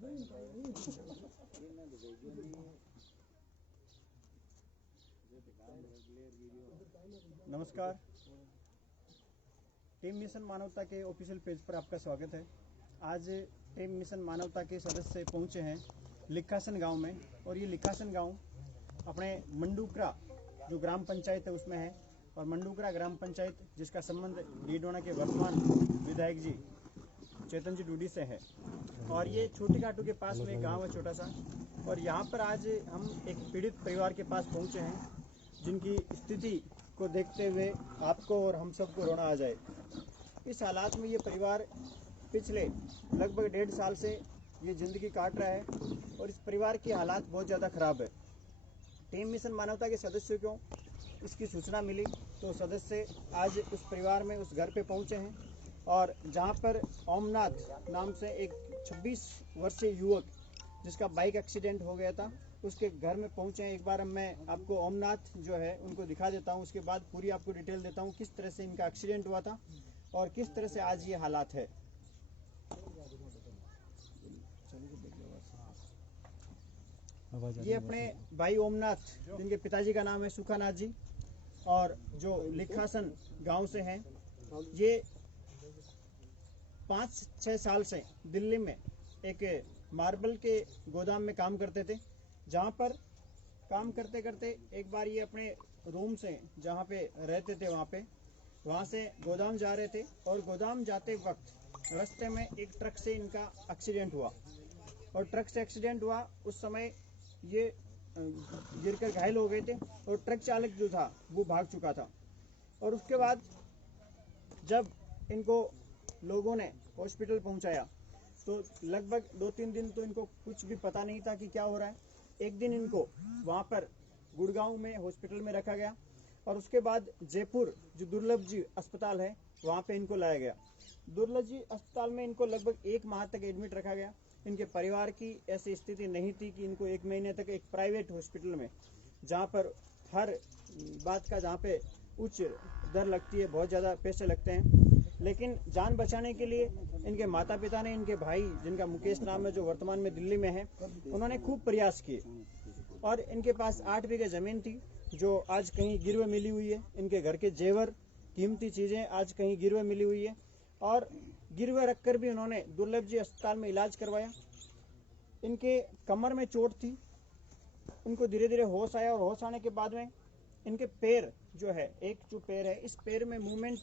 नमस्कार, team mission मानवता के ऑफिशियल पेज पर आपका स्वागत है। आज टीम मिशन मानवता के सदस्य पहुंचे हैं लिखासन गांव में, और ये लिखासन गांव अपने मंडूकरा जो ग्राम पंचायत है उसमें है, और मंडूकरा ग्राम पंचायत जिसका संबंध डीडोना के वर्तमान विधायक जी चेतन जी डूडी से है। और ये छोटी घाटू के पास में एक गाँव है छोटा सा, और यहाँ पर आज हम एक पीड़ित परिवार के पास पहुँचे हैं जिनकी स्थिति को देखते हुए आपको और हम सबको रोना आ जाए। इस हालात में ये परिवार पिछले लगभग 1.5 साल से ये ज़िंदगी काट रहा है, और इस परिवार की हालात बहुत ज़्यादा ख़राब है। टीम मिशन मानवता के सदस्यों को इसकी सूचना मिली तो सदस्य आज उस परिवार में उस घर पे पहुंचे हैं, और जहां पर ओमनाथ नाम से एक 26 वर्षीय युवक जिसका बाइक एक्सीडेंट हो गया था उसके घर में पहुंचे हैं। एक बार मैं आपको ओमनाथ जो है उनको दिखा देता हूं, उसके बाद पूरी आपको डिटेल देता हूं किस तरह से इनका एक्सीडेंट हुआ था और किस तरह से आज ये हालात है। ये अपने भाई ओमनाथ जिनके पिताजी का नाम है सुखानाथ जी, और जो लिखासन गांव से हैं। ये 5-6 साल से दिल्ली में एक मार्बल के गोदाम में काम करते थे, जहां पर काम करते करते एक बार ये अपने रूम से जहां पे रहते थे वहां से गोदाम जा रहे थे, और गोदाम जाते वक्त रास्ते में एक ट्रक से इनका एक्सीडेंट हुआ, और ट्रक से एक्सीडेंट हुआ उस समय ये गिरकर घायल हो गए थे, और ट्रक चालक जो था वो भाग चुका था। और उसके बाद जब इनको लोगों ने हॉस्पिटल पहुंचाया तो लगभग 2-3 दिन तो इनको कुछ भी पता नहीं था कि क्या हो रहा है। एक दिन इनको वहां पर गुड़गांव में हॉस्पिटल में रखा गया, और उसके बाद जयपुर जो दुर्लभ जी अस्पताल है वहां पे इनको लाया गया। दुर्लभ जी अस्पताल में इनको लगभग 1 माह तक एडमिट रखा गया। इनके परिवार की ऐसी स्थिति नहीं थी कि इनको 1 महीने तक एक प्राइवेट हॉस्पिटल में, जहाँ पर हर बात का जहाँ पे उच्च दर लगती है, बहुत ज़्यादा पैसे लगते हैं, लेकिन जान बचाने के लिए इनके माता पिता ने, इनके भाई जिनका मुकेश नाम है जो वर्तमान में दिल्ली में है, उन्होंने खूब प्रयास किए। और इनके पास 8 बीघे ज़मीन थी जो आज कहीं गिरवे मिली हुई है। इनके घर के जेवर, कीमती चीज़ें आज कहीं गिरवे मिली हुई है, और गिरवे रखकर भी उन्होंने दुर्लभ जी अस्पताल में इलाज करवाया। इनके कमर में चोट थी, इनको धीरे धीरे होश आया, और होश आने के बाद में इनके पैर जो है, एक जो पैर है, इस पैर में मूवमेंट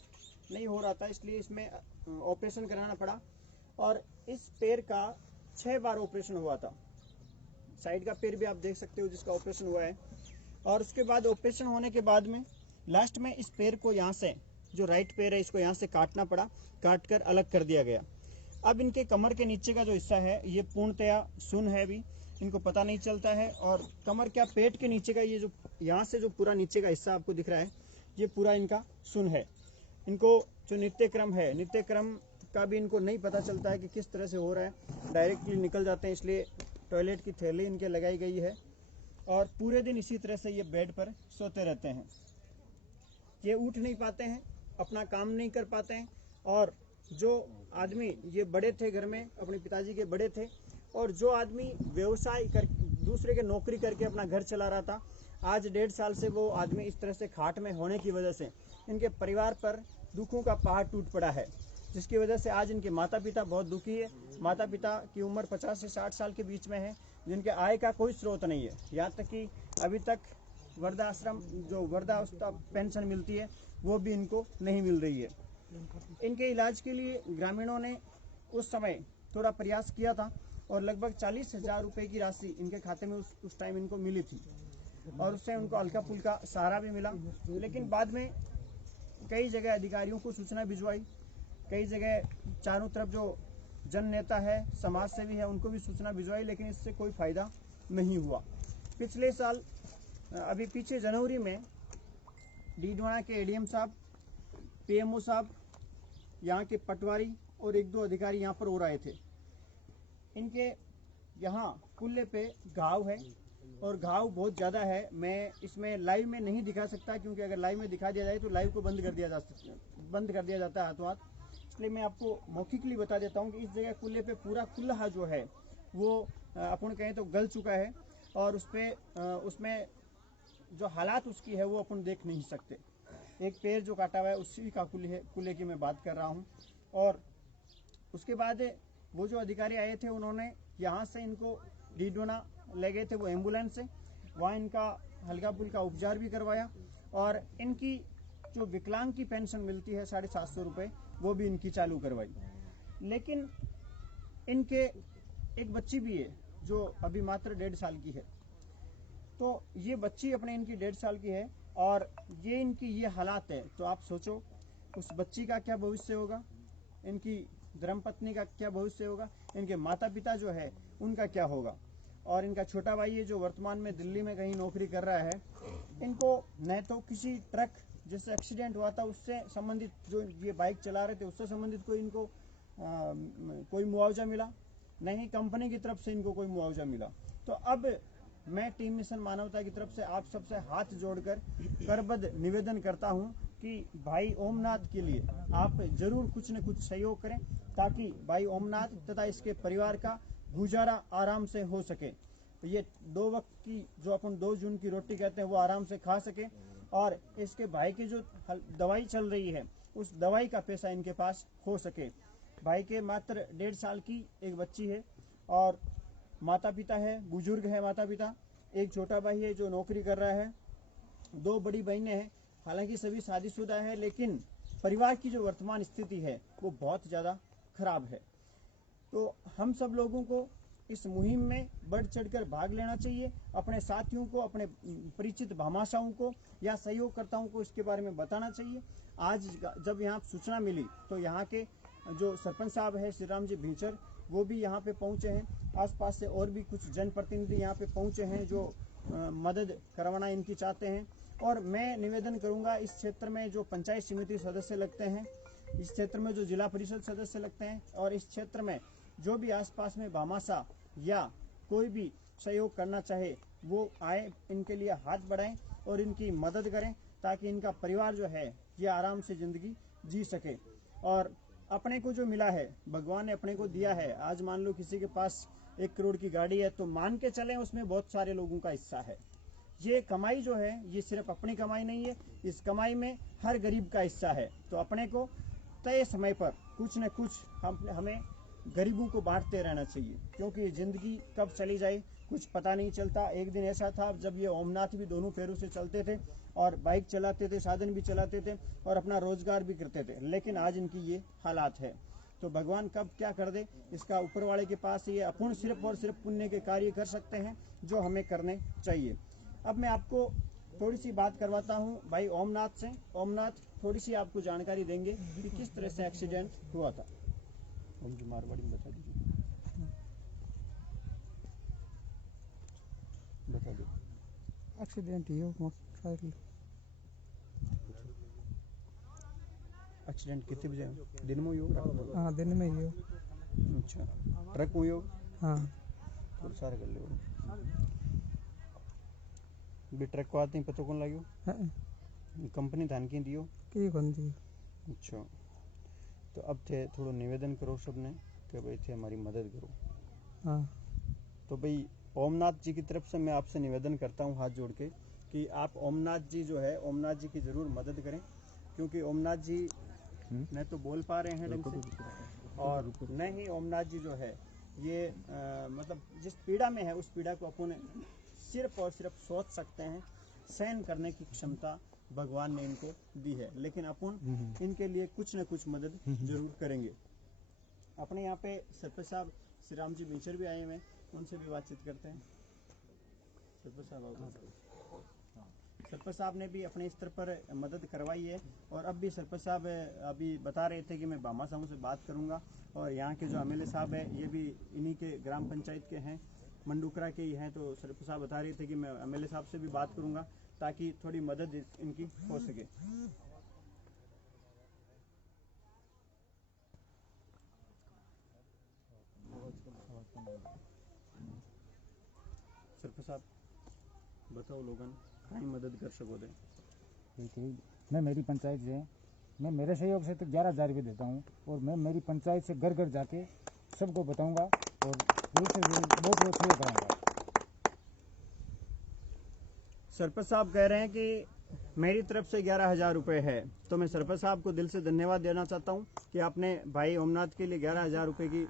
नहीं हो रहा था, इसलिए इसमें ऑपरेशन कराना पड़ा। और इस पैर का 6 बार ऑपरेशन हुआ था। साइड का पैर भी आप देख सकते हो जिसका ऑपरेशन हुआ है। और उसके बाद ऑपरेशन होने के बाद में लास्ट में इस पैर को यहाँ से, जो राइट पैर है, इसको यहाँ से काटना पड़ा, काट कर अलग कर दिया गया। अब इनके कमर के नीचे का जो हिस्सा है ये पूर्णतया सुन्न है, अभी इनको पता नहीं चलता है। और कमर क्या, पेट के नीचे का ये जो यहाँ से जो पूरा नीचे का हिस्सा आपको दिख रहा है, ये पूरा इनका सुन्न है। इनको जो नित्य क्रम है, नित्य क्रम का भी इनको नहीं पता चलता है कि किस तरह से हो रहा है, डायरेक्टली निकल जाते हैं, इसलिए टॉयलेट की थैली इनके लगाई गई है, और पूरे दिन इसी तरह से ये बेड पर सोते रहते हैं। ये उठ नहीं पाते हैं, अपना काम नहीं कर पाते हैं। और जो आदमी, ये बड़े थे घर में, अपने पिताजी के बड़े थे, और जो आदमी व्यवसाय कर दूसरे के नौकरी करके अपना घर चला रहा था, आज 1.5 साल से वो आदमी इस तरह से खाट में होने की वजह से इनके परिवार पर दुखों का पहाड़ टूट पड़ा है, जिसकी वजह से आज इनके माता पिता बहुत दुखी है। माता पिता की उम्र 50 से 60 साल के बीच में है, जिनके आय का कोई स्रोत नहीं है। यहाँ तक कि अभी तक वृद्धाश्रम जो वृद्धावस्था पेंशन मिलती है वो भी इनको नहीं मिल रही है। इनके इलाज के लिए ग्रामीणों ने उस समय थोड़ा प्रयास किया था, और लगभग 40,000 रुपये की राशि इनके खाते में उस टाइम इनको मिली थी, और उससे उनको हल्का फुल्का सहारा भी मिला। लेकिन बाद में कई जगह अधिकारियों को सूचना भिजवाई, कई जगह चारों तरफ जो जन नेता है, समाज सेवी है, उनको भी सूचना भिजवाई, लेकिन इससे कोई फ़ायदा नहीं हुआ। पिछले साल, अभी पीछे जनवरी में डीडवाना के एडीएम साहब, पीएमओ साहब, यहाँ के पटवारी और 1-2 अधिकारी यहाँ पर हो रहे थे। इनके यहाँ कुल्ले पे घाव है, और घाव बहुत ज़्यादा है। मैं इसमें लाइव में नहीं दिखा सकता, क्योंकि अगर लाइव में दिखा दिया जाए तो लाइव को बंद कर दिया जाता है हाथों हाथ। इसलिए मैं आपको मौखिकली बता देता हूँ कि इस जगह कुल्ले पे पूरा कुल्ला जो है वो अपन कहें तो गल चुका है और उसमें जो हालात उसकी है वो अपन देख नहीं सकते। एक पैर जो काटा हुआ है उसी का कुल्ले की मैं बात कर रहा हूँ। और उसके बाद वो जो अधिकारी आए थे उन्होंने यहाँ से इनको डीडोना ले गए थे वो एम्बुलेंस से, वहाँ इनका हल्का फुल्का उपचार भी करवाया और इनकी जो विकलांग की पेंशन मिलती है 750 रुपये वो भी इनकी चालू करवाई। लेकिन इनके एक बच्ची भी है जो अभी मात्र 1.5 साल की है। तो ये बच्ची अपने इनकी 1.5 साल की है और ये इनकी ये हालात है, तो आप सोचो उस बच्ची का क्या भविष्य होगा, इनकी धर्मपत्नी का क्या भविष्य होगा, इनके माता पिता जो है उनका क्या होगा। और इनका छोटा भाई है जो वर्तमान में दिल्ली में कहीं नौकरी कर रहा है, इनको न तो किसी ट्रक जिससे एक्सीडेंट हुआ था उससे संबंधित, जो ये बाइक चला रहे थे उससे संबंधित कोई इनको कोई मुआवजा मिला, नहीं कंपनी की तरफ से इनको कोई मुआवजा मिला। तो अब मैं टीम मिशन मानवता की तरफ से आप सबसे हाथ जोड़कर करबद्ध निवेदन करता हूं कि भाई ओमनाथ के लिए आप जरूर कुछ न कुछ सहयोग करें ताकि भाई ओमनाथ तथा इसके परिवार का गुजारा आराम से हो सके। ये 2 वक्त की जो अपन 2 जून की रोटी कहते हैं वो आराम से खा सके और इसके भाई की जो दवाई चल रही है उस दवाई का पैसा इनके पास हो सके। भाई के मात्र 1.5 साल की एक बच्ची है और माता पिता है, बुजुर्ग है माता पिता, एक छोटा भाई है जो नौकरी कर रहा है, 2 बड़ी बहनें हैं, हालांकि सभी शादीशुदा है लेकिन परिवार की जो वर्तमान स्थिति है वो बहुत ज़्यादा खराब है। तो हम सब लोगों को इस मुहिम में बढ़ चढ़कर भाग लेना चाहिए, अपने साथियों को, अपने परिचित भामाशाओं को या सहयोगकर्ताओं को इसके बारे में बताना चाहिए। आज जब यहाँ सूचना मिली तो यहाँ के जो सरपंच साहब है श्री राम जी भींचर, वो भी यहाँ पे पहुँचे हैं, आसपास से और भी कुछ जनप्रतिनिधि यहाँ पे पहुँचे हैं जो मदद करवाना इनकी चाहते हैं। और मैं निवेदन करूँगा इस क्षेत्र में जो पंचायत समिति सदस्य लगते हैं, इस क्षेत्र में जो जिला परिषद सदस्य लगते हैं और इस क्षेत्र में जो भी आसपास में भामाशाह या कोई भी सहयोग करना चाहे वो आए, इनके लिए हाथ बढ़ाएं और इनकी मदद करें ताकि इनका परिवार जो है ये आराम से ज़िंदगी जी सके। और अपने को जो मिला है, भगवान ने अपने को दिया है, आज मान लो किसी के पास 1 करोड़ की गाड़ी है तो मान के चलें उसमें बहुत सारे लोगों का हिस्सा है। ये कमाई जो है ये सिर्फ अपनी कमाई नहीं है, इस कमाई में हर गरीब का हिस्सा है। तो अपने को तय समय पर कुछ न कुछ हमें गरीबों को बांटते रहना चाहिए, क्योंकि ज़िंदगी कब चली जाए कुछ पता नहीं चलता। एक दिन ऐसा था जब ये ओमनाथ भी दोनों पैरों से चलते थे और बाइक चलाते थे, साधन भी चलाते थे और अपना रोजगार भी करते थे, लेकिन आज इनकी ये हालात है। तो भगवान कब क्या कर दे इसका ऊपर वाले के पास ये अपन सिर्फ और सिर्फ पुण्य के कार्य कर सकते हैं जो हमें करने चाहिए। अब मैं आपको थोड़ी सी बात करवाता हूँ भाई ओमनाथ से। ओमनाथ थोड़ी सी आपको जानकारी देंगे कि किस तरह से एक्सीडेंट हुआ था। उनकी मारवाड़ी में बता दीजिए, बता दो। एक्सीडेंट ही हो मोटरसाइकिल। एक्सीडेंट कितने बजे दिन में हुई हो? हाँ दिन में ही हो। अच्छा, ट्रक हुई हो? हाँ थोड़ा सारा कर लो भी ट्रक को आते ही पता कौन लगे कंपनी धान की दियो की कौन दी। अच्छा, तो अब थे थोड़ा निवेदन करो सबने कि भाई थे हमारी मदद करो। हाँ तो भाई ओमनाथ जी की तरफ से मैं आपसे निवेदन करता हूँ हाथ जोड़ के कि आप ओमनाथ जी जो है ओमनाथ जी की ज़रूर मदद करें, क्योंकि ओमनाथ जी न तो बोल पा रहे हैं ढंग से और न ही ओमनाथ जी जो है ये मतलब जिस पीड़ा में है उस पीड़ा को अपन सिर्फ और सिर्फ सोच सकते हैं, सहन करने की क्षमता भगवान ने इनको दी है, लेकिन अपन इनके लिए कुछ न कुछ मदद जरूर करेंगे। अपने यहाँ पे सरपंच साहब श्री राम जी भींचर भी आए हुए हैं, उनसे भी बातचीत करते हैं। सरपंच साहब ने भी अपने स्तर पर मदद करवाई है और अब भी सरपंच साहब अभी बता रहे थे कि मैं भामाशाहों से बात करूंगा और यहाँ के जो एमएलए साहब है ये भी इन्हीं के ग्राम पंचायत के हैं, मंडूकरा के ही हैं। तो सरपंच साहब बता रहे थे कि मैं एमएलए साहब से भी बात करूंगा ताकि थोड़ी मदद इनकी हो सके। सरपंच साहब बताओ लोगन कहीं मदद कर सको दे। मैं मेरी पंचायत से मैं मेरे सहयोग से तो 11,000 रुपये देता हूँ और मैं मेरी पंचायत से घर घर जाके सबको बताऊँगा और सरपंच साहब कह रहे हैं कि मेरी तरफ से 11,000 रुपये है, तो मैं सरपंच साहब को दिल से धन्यवाद देना चाहता हूं कि आपने भाई ओमनाथ के लिए 11,000 रुपये की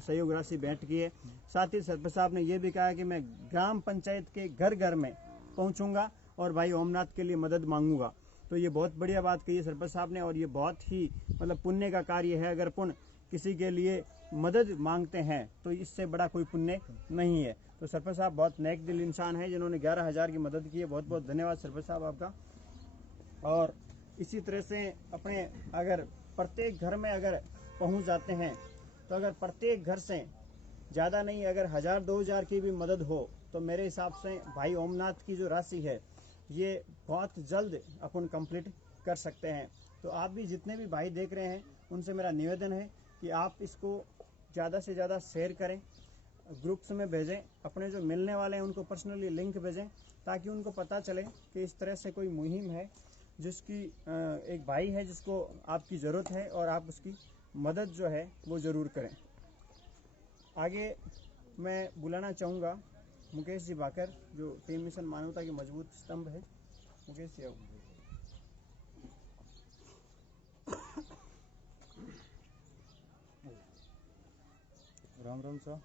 सहयोग राशि भेंट की है। साथ ही सरपंच साहब ने यह भी कहा कि मैं ग्राम पंचायत के घर घर में पहुंचूंगा और भाई ओमनाथ के लिए मदद मांगूंगा। तो ये बहुत बढ़िया बात कही है सरपंच साहब ने, और ये बहुत ही मतलब पुण्य का कार्य है। अगर पुण्य किसी के लिए मदद मांगते हैं तो इससे बड़ा कोई पुण्य नहीं है। तो सरपंच साहब बहुत नेक दिल इंसान है जिन्होंने 11,000 की मदद की है। बहुत बहुत धन्यवाद सरपंच साहब आपका। और इसी तरह से अपने अगर प्रत्येक घर में अगर पहुंच जाते हैं तो अगर प्रत्येक घर से ज़्यादा नहीं, अगर 1,000-2,000 की भी मदद हो तो मेरे हिसाब से भाई ओमनाथ की जो राशि है ये बहुत जल्द अपन कंप्लीट कर सकते हैं। तो आप भी जितने भी भाई देख रहे हैं उनसे मेरा निवेदन है कि आप इसको ज़्यादा से ज़्यादा शेयर करें, ग्रुप्स में भेजें, अपने जो मिलने वाले हैं उनको पर्सनली लिंक भेजें, ताकि उनको पता चले कि इस तरह से कोई मुहिम है जिसकी एक भाई है जिसको आपकी ज़रूरत है और आप उसकी मदद जो है वो ज़रूर करें। आगे मैं बुलाना चाहूँगा मुकेश जी भाकर, जो टीम मिशन मानवता के मजबूत स्तंभ है। मुकेश जी आओ। राम राम साहब।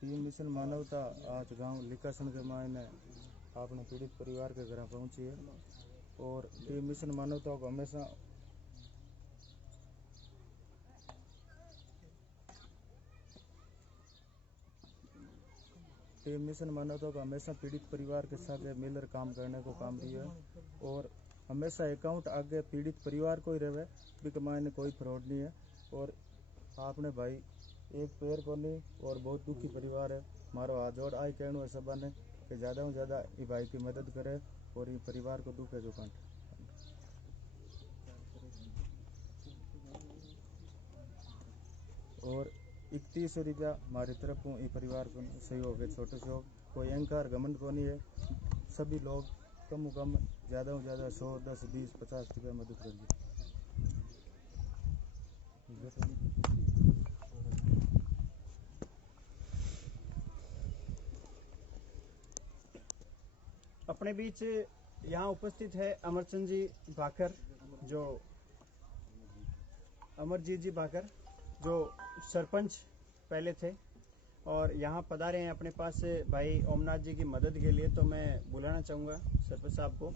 टीम मिशन मानवता आज गांव लिकासन के मायने आपने पीड़ित परिवार के घर पहुंची है, और टीम मिशन मानवता को हमेशा पीड़ित परिवार के साथ मिलकर काम करने को काम दिया है, और हमेशा अकाउंट आगे पीड़ित परिवार को ही रहे, बिक मायने कोई फ्रॉड नहीं है। और आपने भाई एक पैर को नहीं और बहुत दुखी परिवार है, मारो हाथ जोड़ आई कहना है सब ने कि ज़्यादा से ज़्यादा ये भाई की मदद करे और ये परिवार को दुख है जो कंठ। और 31 रुपया हमारी तरफ को ये परिवार को सहयोग है, छोटे सहयोग, कोई अहंकार घमंड को नहीं है। सभी लोग कम कम ज़्यादा से ज़्यादा 100, 10, 20, 50 रुपया मदद करेंगे। अपने बीच यहाँ उपस्थित है अमरचंद जी भाकर, जो अमरजीत जी भाकर जो सरपंच पहले थे और यहाँ पधारे हैं अपने पास से भाई ओमनाथ जी की मदद के लिए। तो मैं बुलाना चाहूँगा सरपंच साहब को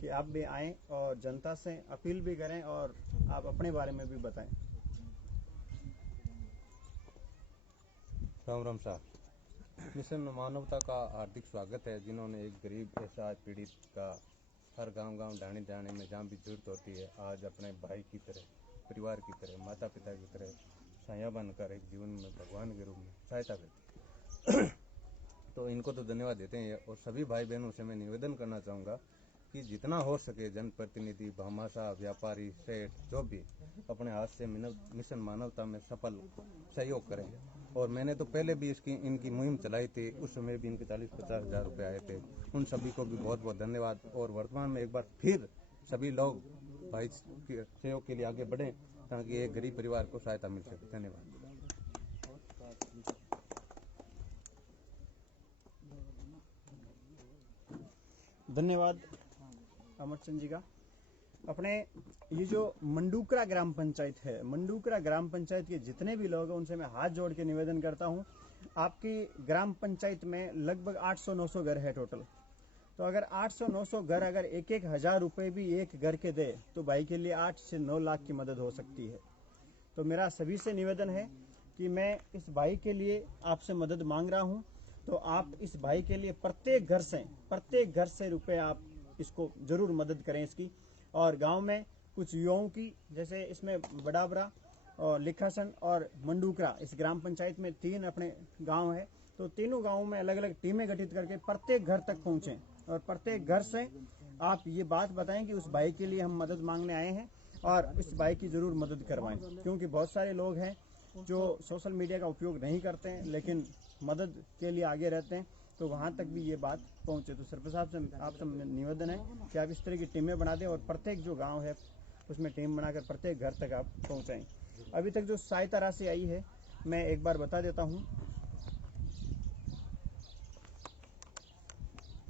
कि आप भी आएँ और जनता से अपील भी करें और आप अपने बारे में भी बताएं। राम राम साहब। मिशन मानवता का हार्दिक स्वागत है, जिन्होंने एक गरीब ऐसा पीड़ित का हर गांव ढाणी ढाणी में जहाँ भी जरूरत होती है आज अपने भाई की तरह, परिवार की तरह, माता पिता की तरह साया बनकर एक जीवन में भगवान के रूप में सहायता करती है। तो इनको तो धन्यवाद देते हैं। और सभी भाई बहनों से मैं निवेदन करना चाहूँगा कि जितना हो सके जनप्रतिनिधि, भामाशाह, व्यापारी, सेठ, जो भी अपने हाथ से मिशन मानवता में सफल सहयोग करें। और मैंने तो पहले भी इनकी मुहिम चलाई थी, उस समय भी इनके 40-50 हज़ार रुपये आए थे। उन सभी को भी बहुत बहुत धन्यवाद। और वर्तमान में एक बार फिर सभी लोग भाई के सहयोग के लिए आगे बढ़ें ताकि एक गरीब परिवार को सहायता मिल सके। धन्यवाद। धन्यवाद अमरचंद जी का। अपने ये जो मंडूकरा ग्राम पंचायत है, मंडूकरा ग्राम पंचायत के जितने भी लोग हैं उनसे मैं हाथ जोड़ के निवेदन करता हूं। आपकी ग्राम पंचायत में लगभग 800-900 घर है टोटल। तो अगर 800-900 घर अगर 1,000 रुपये भी एक घर के दे तो भाई के लिए 8 से 9 लाख की मदद हो सकती है। तो मेरा सभी से निवेदन है कि मैं इस भाई के लिए आपसे मदद मांग रहा हूं। तो आप इस भाई के लिए प्रत्येक घर से रुपए आप इसको जरूर मदद करें इसकी। और गांव में कुछ युवाओं की, जैसे इसमें बड़ाबरा और लिखासन और मंडूकरा, इस ग्राम पंचायत में 3 अपने गांव है। तो तीनों गांवों में अलग अलग टीमें गठित करके प्रत्येक घर तक पहुंचें और प्रत्येक घर से आप ये बात बताएं कि उस भाई के लिए हम मदद मांगने आए हैं और इस भाई की जरूर मदद करवाएं। क्योंकि बहुत सारे लोग हैं जो सोशल मीडिया का उपयोग नहीं करते हैं लेकिन मदद के लिए आगे रहते हैं, तो वहाँ तक भी ये बात पहुँचे। तो सरपंच साहब से आपसे निवेदन है कि आप इस तरह की टीमें बना दें और प्रत्येक जो गांव है उसमें टीम बनाकर प्रत्येक घर तक आप पहुँचाएँ। अभी तक जो सहायता राशि आई है मैं एक बार बता देता हूँ।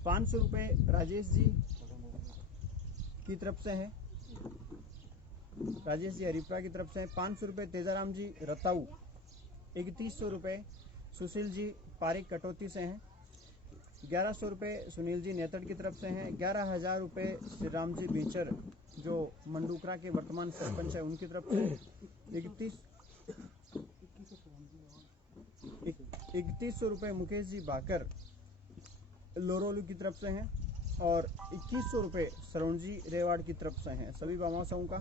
500 रुपये राजेश जी की तरफ से हैं, राजेश जी हरिपुरा की तरफ से हैं। 500 रुपये तेजाराम जी रताऊ। 3100 रुपये सुशील जी पारिक कटौती से हैं। 1100 रुपये सुनील जी नेतड़ की तरफ से हैं। 11,000 रुपये श्री राम जी बीचर जो मंडूकरा के वर्तमान सरपंच है उनकी तरफ से। 3100 रुपये मुकेश जी भाकर लोरोलू की तरफ से हैं और 2100 रुपये सरोन जी रेवाड़ की तरफ से हैं। सभी बामाशाओं का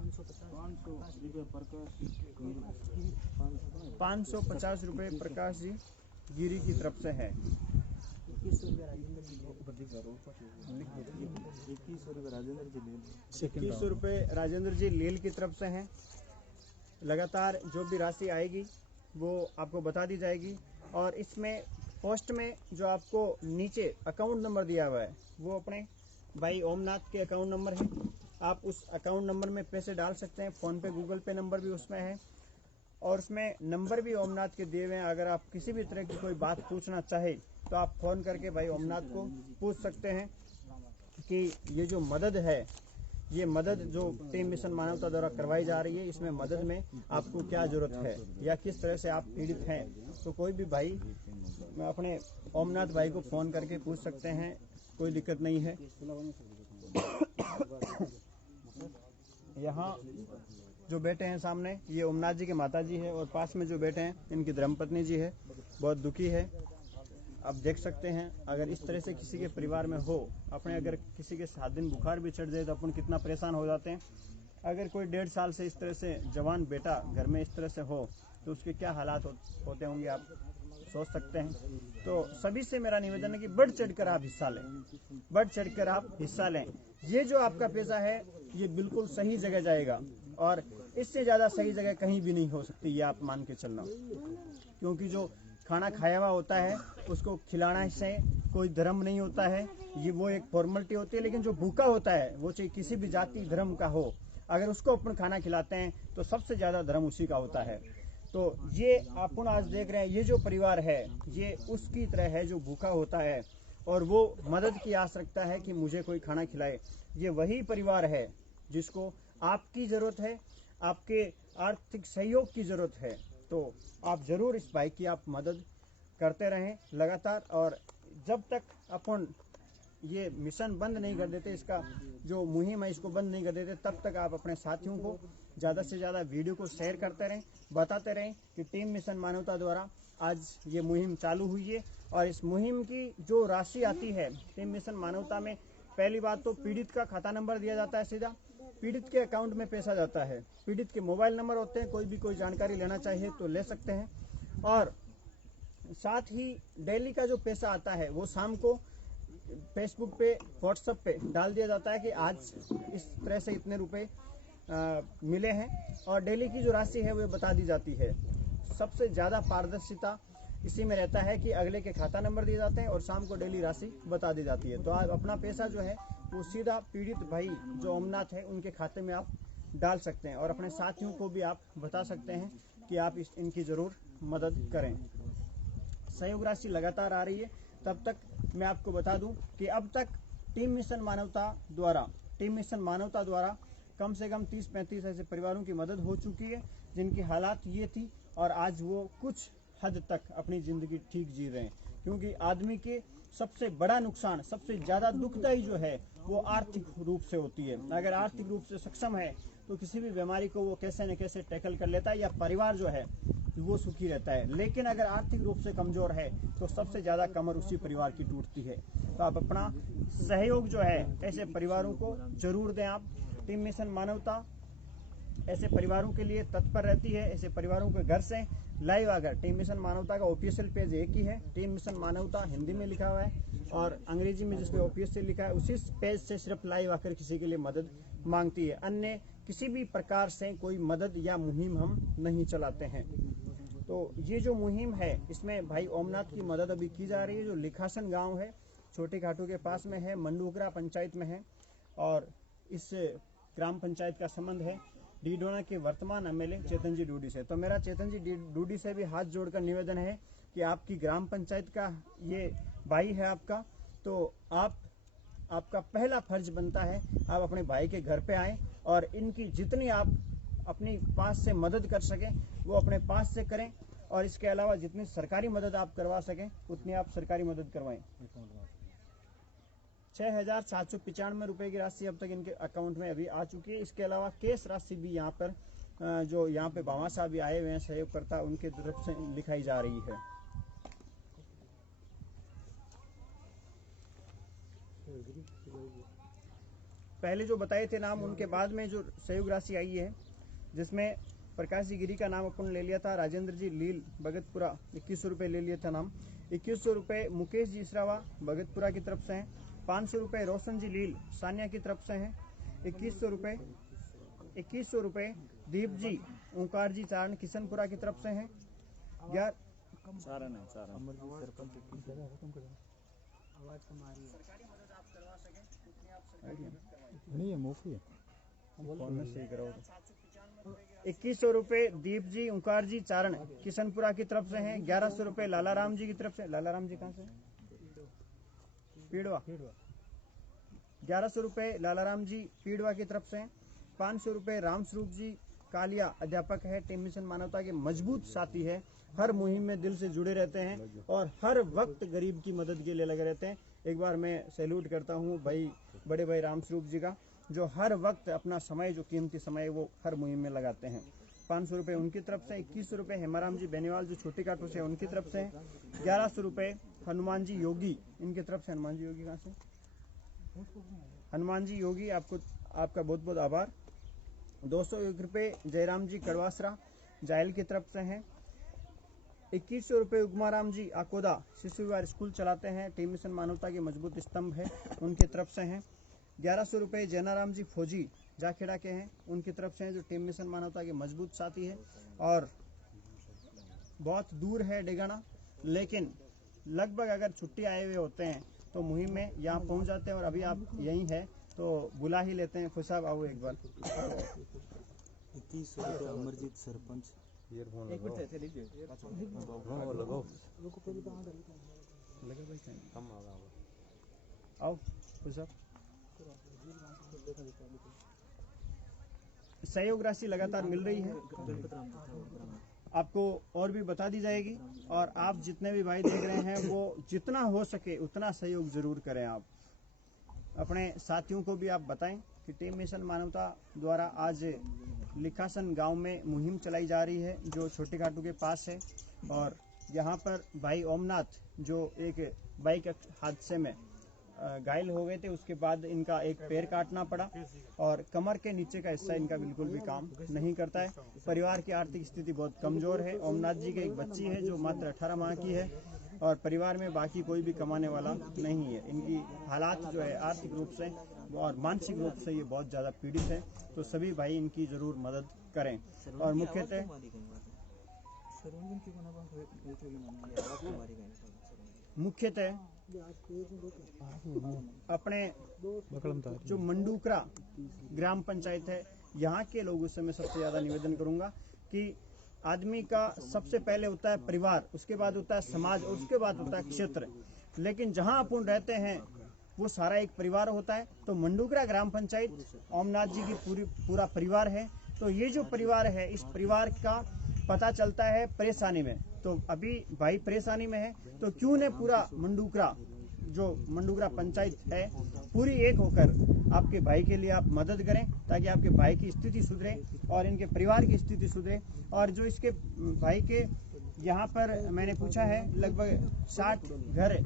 550 रुपये प्रकाश जी गिरी की तरफ से है। 2100 रुपये राजेंद्र जी लेल की तरफ से हैं। लगातार जो भी राशि आएगी वो आपको बता दी जाएगी और इसमें पोस्ट में जो आपको नीचे अकाउंट नंबर दिया हुआ है वो अपने भाई ओमनाथ के अकाउंट नंबर है। आप उस अकाउंट नंबर में पैसे डाल सकते हैं। फ़ोन पे गूगल पे नंबर भी उसमें है और उसमें नंबर भी ओमनाथ के दिए हुए हैं। अगर आप किसी भी तरह की कोई बात पूछना चाहे तो आप फ़ोन करके भाई ओमनाथ को पूछ सकते हैं कि ये जो मदद है, ये मदद जो टीम मिशन मानवता द्वारा करवाई जा रही है, इसमें मदद में आपको क्या ज़रूरत है या किस तरह से आप पीड़ित हैं, तो कोई भी भाई अपने ओमनाथ भाई को फ़ोन करके पूछ सकते हैं, कोई दिक्कत नहीं है। यहाँ जो बैठे हैं सामने ये ओमनाथ जी के माता जी है और पास में जो बैठे हैं इनकी धर्मपत्नी जी है, बहुत दुखी है। आप देख सकते हैं अगर इस तरह से किसी के परिवार में हो, अपने अगर किसी के 7 दिन बुखार भी चढ़ जाए तो अपन कितना परेशान हो जाते हैं। अगर कोई 1.5 साल से इस तरह से जवान बेटा घर में इस तरह से हो तो उसके क्या हालात होते होंगे आप सोच सकते हैं। तो सभी से मेरा निवेदन है कि बढ़ चढ़कर आप हिस्सा लें, बढ़ चढ़कर आप हिस्सा लें। ये जो आपका पैसा है ये बिल्कुल सही जगह जाएगा और इससे ज़्यादा सही जगह कहीं भी नहीं हो सकती, ये आप मान के चलना। क्योंकि जो खाना खाया हुआ होता है उसको खिलाना से कोई धर्म नहीं होता है, ये वो एक फॉर्मेलिटी होती है। लेकिन जो भूखा होता है वो चाहे किसी भी जाति धर्म का हो, अगर उसको अपन खाना खिलाते हैं तो सबसे ज़्यादा धर्म उसी का होता है। तो ये अपन आज देख रहे हैं, ये जो परिवार है ये उसकी तरह है जो भूखा होता है और वो मदद की आस रखता है कि मुझे कोई खाना खिलाए। ये वही परिवार है जिसको आपकी ज़रूरत है, आपके आर्थिक सहयोग की ज़रूरत है। तो आप ज़रूर इस भाई की आप मदद करते रहें लगातार, और जब तक अपन ये मिशन बंद नहीं कर देते, इसका जो मुहिम है इसको बंद नहीं कर देते, तब तक आप अपने साथियों को ज़्यादा से ज़्यादा वीडियो को शेयर करते रहें, बताते रहें कि टीम मिशन मानवता द्वारा आज ये मुहिम चालू हुई है। और इस मुहिम की जो राशि आती है टीम मिशन मानवता में, पहली बात तो पीड़ित का खाता नंबर दिया जाता है, सीधा पीड़ित के अकाउंट में पैसा जाता है। पीड़ित के मोबाइल नंबर होते हैं, कोई भी कोई जानकारी लेना चाहिए तो ले सकते हैं। और साथ ही डेली का जो पैसा आता है वो शाम को फेसबुक पे व्हाट्सएप पे डाल दिया जाता है कि आज इस तरह से इतने रुपए मिले हैं और डेली की जो राशि है वो बता दी जाती है। सबसे ज़्यादा पारदर्शिता इसी में रहता है कि अगले के खाता नंबर दिए जाते हैं और शाम को डेली राशि बता दी जाती है। तो आप अपना पैसा जो है वो सीधा पीड़ित भाई जो ओमनाथ है उनके खाते में आप डाल सकते हैं और अपने साथियों को भी आप बता सकते हैं कि आप इनकी ज़रूर मदद करें। सहयोग राशि लगातार आ रही है। तब तक मैं आपको बता दूं कि अब तक टीम मिशन मानवता द्वारा कम से कम 30-35 ऐसे परिवारों की मदद हो चुकी है जिनकी हालात ये थी और आज वो कुछ हद तक अपनी ज़िंदगी ठीक जी रहे हैं। क्योंकि आदमी के सबसे बड़ा नुकसान, सबसे ज़्यादा दुखदायी जो है वो आर्थिक रूप से होती है। अगर आर्थिक रूप से सक्षम है तो किसी भी बीमारी को वो कैसे न कैसे टैकल कर लेता है या परिवार जो है वो सुखी रहता है। लेकिन अगर आर्थिक रूप से कमज़ोर है तो सबसे ज़्यादा कमर उसी परिवार की टूटती है। तो आप अपना सहयोग जो है ऐसे परिवारों को ज़रूर दें। आप टीम मिशन मानवता ऐसे परिवारों के लिए तत्पर रहती है। ऐसे परिवारों के घर से लाइव अगर टीम मिशन मानवता का ऑफिशियल पेज एक ही है, टीम मिशन मानवता हिंदी में लिखा हुआ है और अंग्रेजी में जिसपे ऑफिशियल लिखा है, उसी पेज से सिर्फ लाइव आकर किसी के लिए मदद मांगती है। अन्य किसी भी प्रकार से कोई मदद या मुहिम हम नहीं चलाते हैं। तो ये जो मुहिम है इसमें भाई ओमनाथ की मदद अभी की जा रही है। जो लिखासन गांव है छोटे घाटों के पास में है, मंडूकरा पंचायत में है और इस ग्राम पंचायत का संबंध है डीडोना के वर्तमान एमएलए चेतन जी डूडी से। तो मेरा चेतन जी डूडी से भी हाथ जोड़कर निवेदन है कि आपकी ग्राम पंचायत का ये भाई है आपका, तो आप आपका पहला फर्ज बनता है आप अपने भाई के घर पे आएं और इनकी जितनी आप अपनी पास से मदद कर सकें वो अपने पास से करें, और इसके अलावा जितनी सरकारी मदद आप करवा सकें उतनी आप सरकारी मदद करवाएं। 6,795 रुपए की राशि अब तक इनके अकाउंट में अभी आ चुकी है। इसके अलावा केस राशि भी यहाँ पर जो यहाँ पे बाबा साहब भी आए हुए हैं सहयोगकर्ता, उनके तरफ से लिखाई जा रही है। पहले जो बताए थे नाम, उनके बाद में जो सहयोग राशि आई है जिसमें प्रकाश जी गिरी का नाम अपन ले लिया था, राजेंद्र जी लील भगतपुरा 2100 रुपये ले लिया था नाम, 2100 रुपये मुकेश जी इसरावा भगतपुरा की तरफ से हैं, 500 रुपये रोशन जी लील सानिया की तरफ से हैं, 2100 रुपये दीप जी ओंकार जी चारण किशनपुरा की तरफ से हैं, चारण नहीं है मुखी है 2100 रुपये दीप जी ओंकार जी चारण किशनपुरा की तरफ से हैं, 1100 रुपये लाला राम जी की तरफ से, लाला राम जी कहाँ से, पीड़वा, 1100 रुपये लाला राम जी पीड़वा की तरफ से हैं, 500 रुपये राम स्वरूप जी कालिया अध्यापक है, टीम मिशन मानवता के मजबूत साथी है, हर मुहिम में दिल से जुड़े रहते हैं और हर वक्त गरीब की मदद के लिए लगे रहते हैं। एक बार मैं सैल्यूट करता हूँ भाई बड़े भाई राम स्वरूप जी का, जो हर वक्त अपना समय, जो कीमती समय वो हर मुहिम में लगाते हैं। 500 रुपये उनकी तरफ से, 2100 रुपये हेमाराम जी बेनीवाल जो छोटी काटू से उनकी तरफ से, 1100 रुपये हनुमान जी योगी इनकी तरफ से, हनुमान जी योगी कहाँ से, हनुमान जी योगी आपको आपका बहुत बहुत आभार। 201 रुपये जयराम जी कड़वासरा जायल की तरफ से हैं, 2100 रुपये उगमाराम जी आकोदा शिशु विहार स्कूल चलाते हैं, टीम मिशन मानवता के मजबूत स्तंभ है, उनकी तरफ से हैं। 1100 रुपये जैनाराम जी फौजी जाखेड़ा के हैं, उनकी तरफ से हैं, जो टीम मिशन मानवता के मजबूत साथी है और बहुत दूर है डेगाना, लेकिन लगभग अगर छुट्टी आए हुए होते हैं तो मुहिम में यहाँ पहुँच जाते हैं और अभी आप यहीं है तो बुला ही लेते हैं। खुश साहब आओ एक बार। 2100 रुपये अमरजीत सरपंच आओ खुश साहब। सहयोग राशि लगातार मिल रही है, आपको और भी बता दी जाएगी और आप जितने भी भाई देख रहे हैं वो जितना हो सके उतना सहयोग जरूर करें। आप अपने साथियों को भी आप बताएं कि टीम मिशन मानवता द्वारा आज लिखासन गांव में मुहिम चलाई जा रही है जो छोटे घाटू के पास है, और यहाँ पर भाई ओमनाथ जो एक बाइक हादसे में घायल हो गए थे, उसके बाद इनका एक पैर काटना पड़ा और कमर के नीचे का हिस्सा इनका बिल्कुल भी काम नहीं करता है। परिवार की आर्थिक स्थिति बहुत कमजोर है। ओमनाथ जी की एक बच्ची है जो मात्र 18 माह की है और परिवार में बाकी कोई भी कमाने वाला नहीं है। इनकी हालात जो है आर्थिक रूप से और मानसिक रूप से ये बहुत ज़्यादा पीड़ित है, तो सभी भाई इनकी ज़रूर मदद करें। और मुख्यतः अपने जो मंडूकरा ग्राम पंचायत है यहाँ के लोगों से मैं सबसे ज़्यादा निवेदन करूँगा कि आदमी का सबसे पहले होता है परिवार, उसके बाद होता है समाज और उसके बाद होता है क्षेत्र, लेकिन जहाँ अपन रहते हैं वो सारा एक परिवार होता है। तो मंडूकरा ग्राम पंचायत ओमनाथ जी की पूरा परिवार है। तो ये जो परिवार है, इस परिवार का पता चलता है परेशानी में, तो अभी भाई परेशानी में है, तो क्यों न पूरा मंडूकरा जो मंडूकरा पंचायत है पूरी एक होकर आपके भाई के लिए आप मदद करें ताकि आपके भाई की स्थिति सुधरे और इनके परिवार की स्थिति सुधरे। और जो इसके भाई के यहाँ पर मैंने पूछा है लगभग 60 घर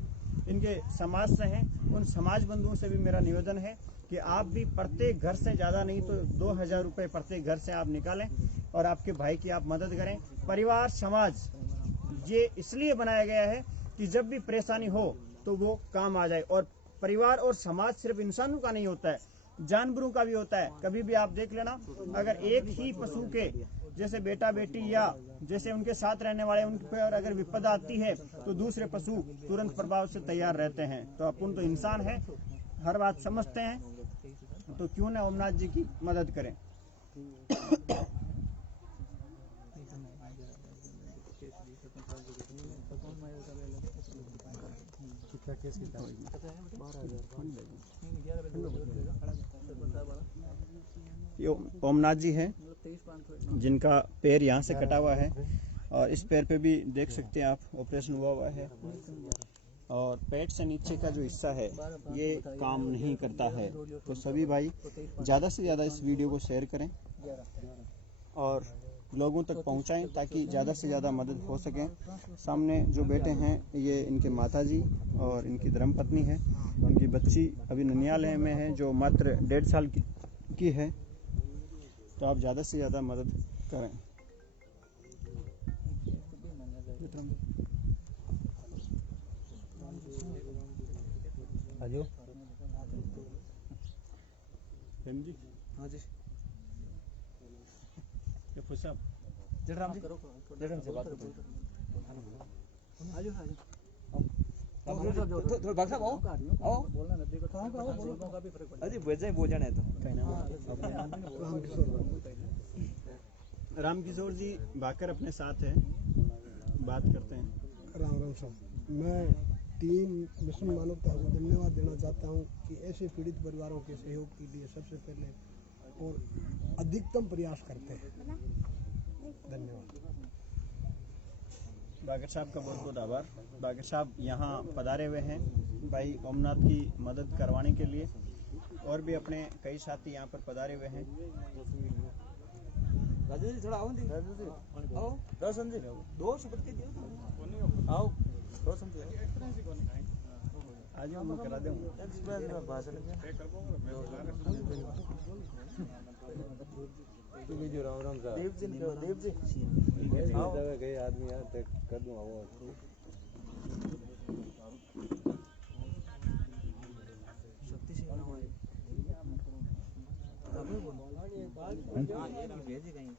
इनके समाज से हैं, उन समाज बंधुओं से भी मेरा निवेदन है कि आप भी प्रत्येक घर से ज़्यादा नहीं तो 2000 रुपये प्रत्येक घर से आप निकालें और आपके भाई की आप मदद करें। परिवार समाज ये इसलिए बनाया गया है कि जब भी परेशानी हो तो वो काम आ जाए। और परिवार और समाज सिर्फ इंसानों का नहीं होता है, जानवरों का भी होता है। कभी भी आप देख लेना, अगर एक ही पशु के जैसे बेटा बेटी या जैसे उनके साथ रहने वाले उन पर अगर विपदा आती है तो दूसरे पशु तुरंत प्रभाव से तैयार रहते हैं। तो अपन तो इंसान है, हर बात समझते हैं, तो क्यों न ओमनाथ जी की मदद करें। ये ओमनाथ जी है जिनका पैर यहाँ से कटा हुआ है और इस पैर पे भी देख सकते हैं आप ऑपरेशन हुआ है और पेट से नीचे का जो हिस्सा है ये काम नहीं करता है। तो सभी भाई ज़्यादा से ज़्यादा इस वीडियो को शेयर करें और लोगों तक पहुंचाएं ताकि ज़्यादा से ज़्यादा मदद हो सके। सामने जो बैठे हैं ये इनके माताजी और इनकी धर्मपत्नी है। उनकी बच्ची अभी ननियाल में है जो मात्र 1.5 साल की है। तो आप ज़्यादा से ज़्यादा मदद करें। आजो जी हाँ जी ये फुसा जयराम जी जयराम से बात करो आजो थोड़ा भाग साहब आओ बोलना नदी को कहां आओ बोलो का भी फर्क पड़ता है अजी वैसे ही बोझण है तो राम किशोर जी भाकर अपने साथ है, बात करते हैं। राम राम साहब, मैं टीम मिशन मानवता को धन्यवाद देना चाहता हूं कि ऐसे पीड़ित परिवारों के सहयोग के लिए सबसे पहले और अधिकतम प्रयास करते हैं। धन्यवाद। बागर साहब का बहुत बहुत आभार। बागर साहब यहाँ पधारे हुए हैं भाई ओमनाथ की मदद करवाने के लिए और भी अपने कई साथी यहाँ पर पधारे हुए हैं। राजू जी थोड़ा आओ जी आओ रोशन जी दो शपथ के दियो आओ रोशन जी आज हम करा दें एक्सप्रेस में भाषण जो राम राम साहब देव जी आओ गए आदमी यहाँ तक कर दूं आओ शक्ति से ना होए अबे बोल हां ये भेज कहीं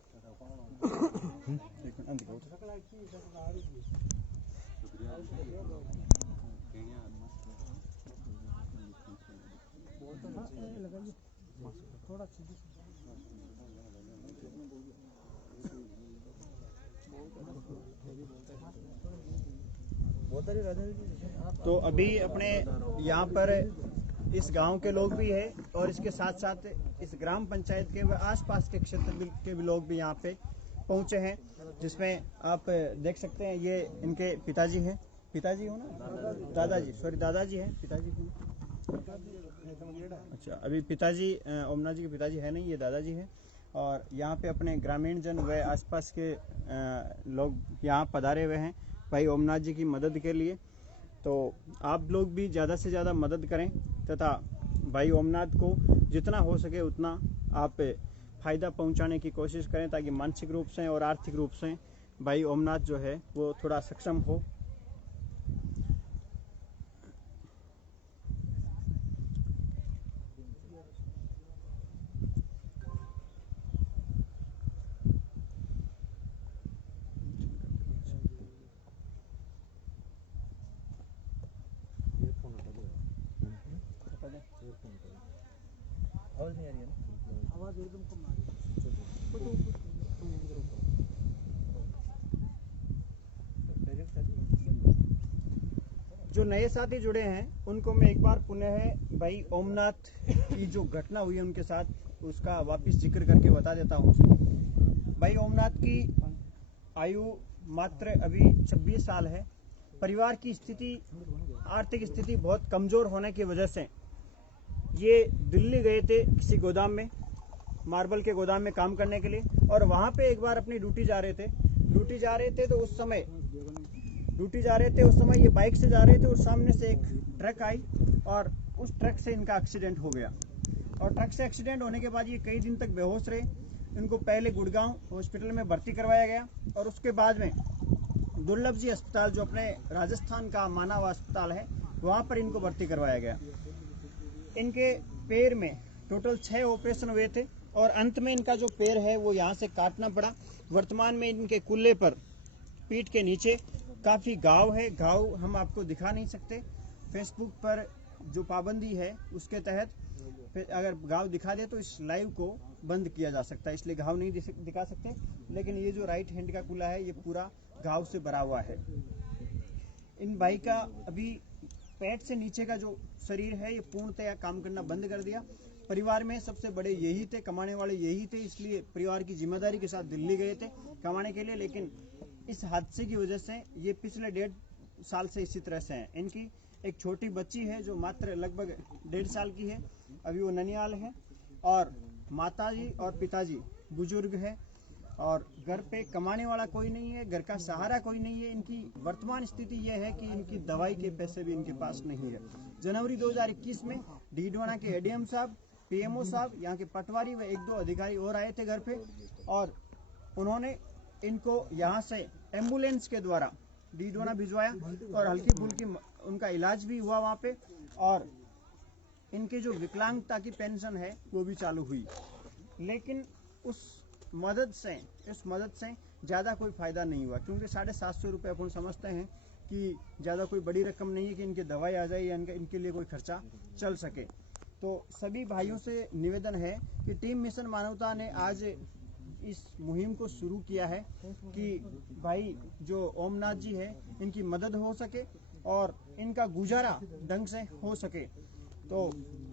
थोड़ा तो अभी अपने यहाँ पर इस गांव के लोग भी हैं और इसके साथ साथ इस ग्राम पंचायत के व आसपास के क्षेत्र के भी लोग भी यहाँ पे पहुँचे हैं, जिसमें आप देख सकते हैं ये इनके पिताजी हैं। पिताजी हो ना? दादाजी, सॉरी दादाजी हैं। पिताजी हो? अच्छा, अभी पिताजी ओमनाथ जी के पिताजी है नहीं, ये दादाजी हैं। और यहाँ पे अपने ग्रामीण जन व आसपास के लोग यहाँ पधारे हुए हैं भाई ओमनाथ जी की मदद के लिए। तो आप लोग भी ज़्यादा से ज़्यादा मदद करें तथा भाई ओमनाथ को जितना हो सके उतना आप फ़ायदा पहुंचाने की कोशिश करें ताकि मानसिक रूप से और आर्थिक रूप से भाई ओमनाथ जो है वो थोड़ा सक्षम हो। आवाज नहीं आ रही है ना? आवाज एकदम कम आ रही है। जो नए साथी जुड़े हैं उनको मैं एक बार पुनः भाई ओमनाथ की जो घटना हुई है उनके साथ उसका वापस जिक्र करके बता देता हूँ। भाई ओमनाथ की आयु मात्र अभी 26 साल है। परिवार की स्थिति, आर्थिक स्थिति बहुत कमज़ोर होने की वजह से ये दिल्ली गए थे किसी गोदाम में, मार्बल के गोदाम में काम करने के लिए। और वहाँ पे एक बार अपनी ड्यूटी जा रहे थे तो उस समय ये बाइक से जा रहे थे और सामने से एक ट्रक आई और उस ट्रक से इनका एक्सीडेंट हो गया। और ट्रक से एक्सीडेंट होने के बाद ये कई दिन तक बेहोश रहे। इनको पहले गुड़गांव हॉस्पिटल में भर्ती करवाया गया और उसके बाद में दुर्लभ जी अस्पताल जो अपने राजस्थान का मानव अस्पताल है वहाँ पर इनको भर्ती करवाया गया। इनके पैर में टोटल 6 ऑपरेशन हुए थे और अंत में इनका जो पैर है वो यहाँ से काटना पड़ा। वर्तमान में इनके कुल्ले पर, पीठ के नीचे काफ़ी घाव है। घाव हम आपको दिखा नहीं सकते, फेसबुक पर जो पाबंदी है उसके तहत अगर घाव दिखा दे तो इस लाइव को बंद किया जा सकता है, इसलिए घाव नहीं दिखा सकते। लेकिन ये जो राइट हैंड का कुल्ला है ये पूरा घाव से भरा हुआ है। इन भाई का अभी पेट से नीचे का जो शरीर है ये पूर्णतया काम करना बंद कर दिया। परिवार में सबसे बड़े यही थे, कमाने वाले यही थे, इसलिए परिवार की जिम्मेदारी के साथ दिल्ली गए थे कमाने के लिए। लेकिन इस हादसे की वजह से ये पिछले 1.5 साल से इसी तरह से हैं। इनकी एक छोटी बच्ची है जो मात्र लगभग 1.5 साल की है, अभी वो ननिहाल है, और माताजी और पिताजी बुजुर्ग है, और घर पे कमाने वाला कोई नहीं है, घर का सहारा कोई नहीं है। इनकी वर्तमान स्थिति यह है कि इनकी दवाई के पैसे भी इनके पास नहीं है। जनवरी 2021 में डीडवाना के एडीएम साहब, पीएमओ साहब, यहाँ के पटवारी व 1-2 अधिकारी और आए थे घर पे, और उन्होंने इनको यहाँ से एम्बुलेंस के द्वारा डीडवाना भिजवाया और हल्की फुल्की उनका इलाज भी हुआ वहाँ पे, और इनके जो विकलांगता की पेंशन है वो भी चालू हुई। लेकिन उस मदद से ज़्यादा कोई फ़ायदा नहीं हुआ, क्योंकि 750 रुपये अपन समझते हैं कि ज़्यादा कोई बड़ी रकम नहीं है कि इनकी दवाई आ जाए या इनके लिए कोई खर्चा चल सके। तो सभी भाइयों से निवेदन है कि टीम मिशन मानवता ने आज इस मुहिम को शुरू किया है कि भाई जो ओमनाथ जी है इनकी मदद हो सके और इनका गुजारा ढंग से हो सके। तो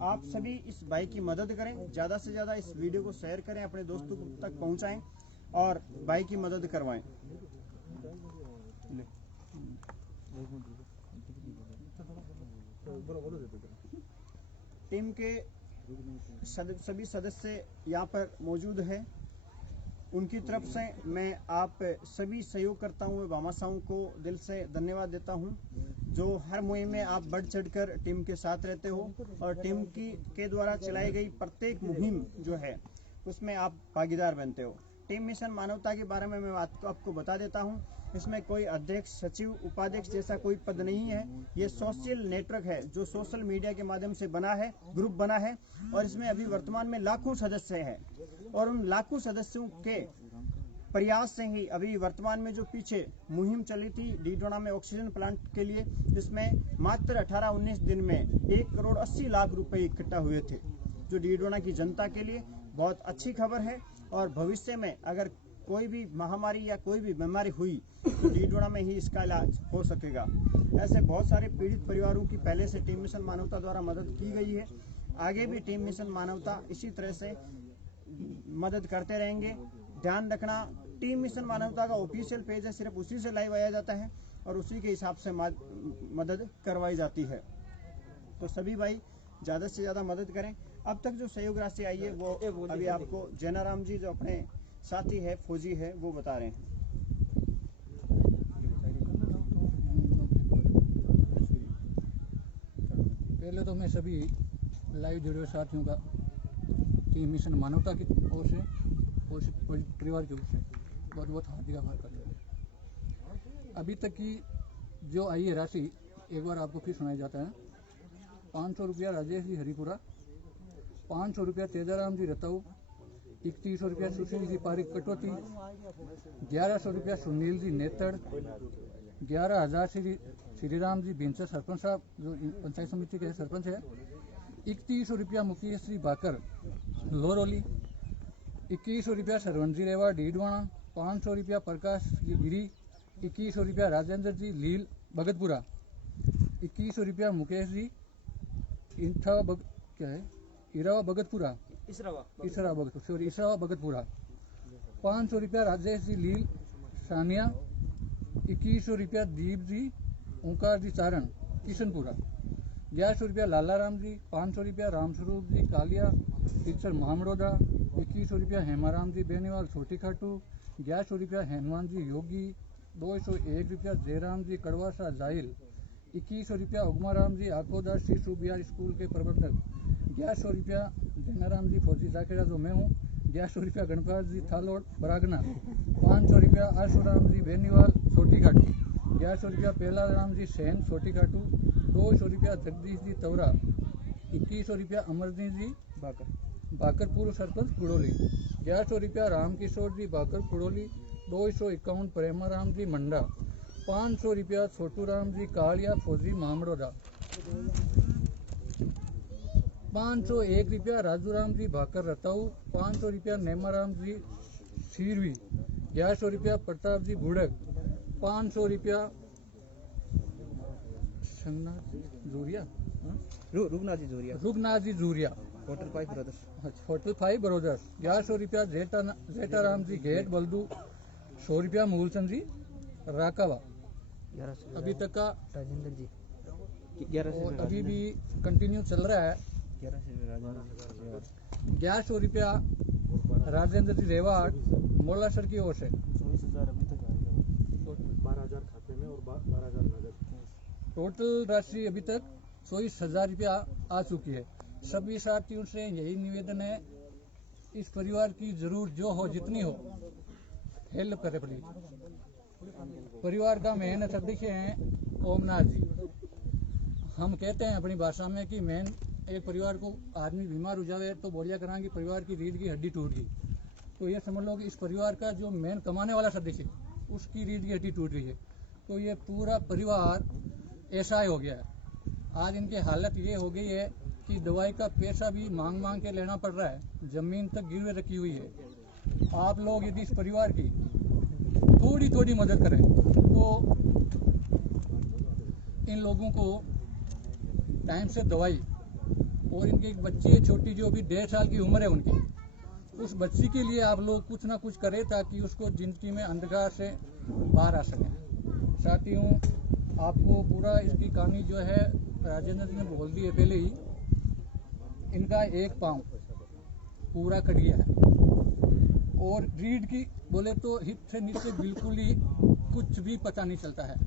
आप सभी इस भाई की मदद करें, ज़्यादा से ज़्यादा इस वीडियो को शेयर करें, अपने दोस्तों तक पहुंचाएं और भाई की मदद करवाएं। टीम के सभी सदस्य यहाँ पर मौजूद हैं। उनकी तरफ से मैं आप सभी सहयोगकर्ताओं व भामाशाहों को दिल से धन्यवाद देता हूं, जो हर मुहिम में आप बढ़ चढ़कर टीम के साथ रहते हो और टीम के द्वारा चलाई गई प्रत्येक मुहिम जो है उसमें आप भागीदार बनते हो। टीम मिशन मानवता के बारे में मैं आपको बता देता हूं, इसमें कोई अध्यक्ष, सचिव, उपाध्यक्ष जैसा कोई पद नहीं है। ये सोशल नेटवर्क है जो सोशल मीडिया के माध्यम से बना है, ग्रुप बना है, और इसमें अभी वर्तमान में लाखों सदस्य हैं, और उन लाखों सदस्यों के प्रयास से ही अभी वर्तमान में जो पीछे मुहिम चली थी डीडवाना में ऑक्सीजन प्लांट के लिए, जिसमें मात्र 18-19 दिन में 1,80,00,000 रुपए इकट्ठा हुए थे, जो डीडवाना की जनता के लिए बहुत अच्छी खबर है। और भविष्य में अगर कोई भी महामारी या कोई भी बीमारी हुई तो डीडवाना में ही इसका इलाज हो सकेगा। ऐसे बहुत सारे पीड़ित परिवारों की पहले से टीम मिशन मानवता द्वारा मदद की गई है। आगे भी टीम मिशन मानवता इसी तरह से मदद करते रहेंगे। ध्यान रखना, टीम मिशन मानवता का ऑफिशियल पेज है, सिर्फ उसी से लाइव आया जाता है और उसी के हिसाब से मदद करवाई जाती है। तो सभी भाई ज़्यादा से ज़्यादा मदद करें। अब तक जो सहयोग राशि आई है वो अभी आपको जैनाराम जी जो अपने साथी है, फौजी है, वो बता रहे हैं। पहले तो मैं सभी लाइव जुड़े हुए साथियों का टीम मिशन मानवता की ओर से और परिवार की ओर से बहुत बहुत हार्दिक आभार करता हूँ। अभी तक की जो आई है राशि एक बार आपको फिर सुनाया जाता है। 500 रुपया राजेश जी हरिपुरा, 500 रुपया तेजाराम जी रताऊ, 3100 रुपया सुशील जी पारिक कटौती, 1100 रुपया सुनील जी नेतड़, 11,000 श्रीराम जी भिंसर सरपंच साहब जो पंचायत समिति के सरपंच है, 3100 रुपया मुकेश जी बाकर लोरोली, 2100 रुपया सरवण जी रेवा डीडवाना, 500 रुपया प्रकाश जी गिरी, 2100 रुपया राजेंद्र जी लील भगतपुरा, 2100 रुपया मुकेश जी इरावा भगतपुरा, इसरावा भगतपुरा, 500 रुपया राजेश जी लील सानिया, 2100 रुपया दीप जी ओंकार जी चारण किशनपुरा, 1100 रुपया लालाराम जी, 500 रुपया रामस्वरूप जी कालिया टीचर महामड़ोदा, 2100 रुपया हेमाराम जी बेनीवाल छोटी खाटू, 1100 रुपया हनुमान जी योगी, 201 रुपया जयराम जी कड़वासा जाहिल, 2100 रुपया उगमाराम जी आकोदा शिशु बिहार स्कूल के प्रबंधक, 1100 रुपया जैनाराम जी फौजी जाकेरा जो मैं हूँ, 1100 रुपया गणपाल जी थालोड़ बरागना, 500 रुपया आशुराम जी बेनीवाल छोटी घाटू, 1100 रुपया पहला राम जी सैन छोटी घाटू, 200 रुपया जगदीश जी तवरा, 2100 रुपया अमरदीन जी बाकरपुर सरपंच कुड़ोली, 1100 रुपया रामकिशोर जी बाकर कुड़ोली, 251 प्रेमाराम जी मंडा, 500 रुपया छोटू राम जी कालिया फौजी मामड़ोदा, 501 रुपया राजूराम जी भाकर रताऊ, 500 रुपया नेमाराम जी सीरवी, 1100 रुपया प्रताप जी बुड़क, 500 रुपया जूरिया Rugnath ji Joriya, Rugnath ji Juriya, hotel pipe brothers, hotel 5 brothers 1100 रुपया, जेठाराम जी गेट बल्दू 100 रुपया, मूलचंद जी राकावा अभी तक का, राजेंद्र जी और अभी भी कंटिन्यू चल रहा है। 1100 रुपया राजेंद्र जी रेवाड़ मोलासर की ओर से, 24,000 अभी तक आएगा, 12,000 खाते में और 12,000 नगद। टोटल राशि अभी तक 24,000 रुपया आ चुकी है। सभी साथियों से यही निवेदन है, इस परिवार की जरूर जो हो जितनी हो हेल्प करे प्लीज। परिवार का मेन अध्यक्ष हैं ओमनाथ जी। हम कहते हैं अपनी भाषा में कि मेन एक परिवार को आदमी बीमार हो जावे तो बोलिया करांगे परिवार की रीढ़ की हड्डी टूट गई, तो ये समझ लो कि इस परिवार का जो मेन कमाने वाला सदस्य है उसकी रीढ़ की हड्डी टूट गई है, तो ये पूरा परिवार ऐसा ही हो गया है। आज इनकी हालत ये हो गई है कि दवाई का पैसा भी मांग मांग के लेना पड़ रहा है, जमीन तक गिरवे रखी हुई है। आप लोग यदि इस परिवार की थोड़ी थोड़ी मदद करें तो इन लोगों को टाइम से दवाई, और इनकी एक बच्ची है छोटी जो अभी 1.5 साल की उम्र है उनकी, उस बच्ची के लिए आप लोग कुछ ना कुछ करें ताकि उसको जिंदगी में अंधकार से बाहर आ सकें। साथियों, आपको पूरा इसकी कहानी जो है राजेंद्र जी ने बोल दी है पहले ही। इनका एक पाँव पूरा कट गया है और रीढ़ की बोले तो हिप से नीचे बिल्कुल ही कुछ भी पता नहीं चलता है,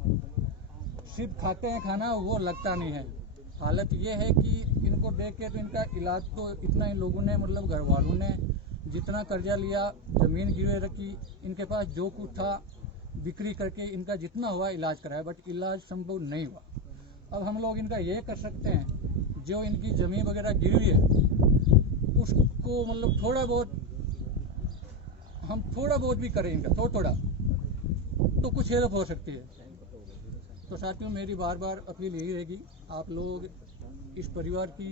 सिर्फ खाते हैं खाना वो लगता नहीं है। हालत ये है कि इनको देख के तो इनका इलाज तो इतना इन लोगों ने मतलब घर वालों ने जितना कर्जा लिया, जमीन गिरवे रखी, इनके पास जो कुछ था बिक्री करके इनका जितना हुआ इलाज कराया, बट इलाज संभव नहीं हुआ। अब हम लोग इनका ये कर सकते हैं, जो इनकी जमीन वगैरह गिरी है उसको मतलब हम थोड़ा बहुत भी करें इनका थोड़ा तो कुछ हेल्प हो सकती है। तो साथियों, मेरी बार बार अपील यही रहेगी, आप लोग इस परिवार की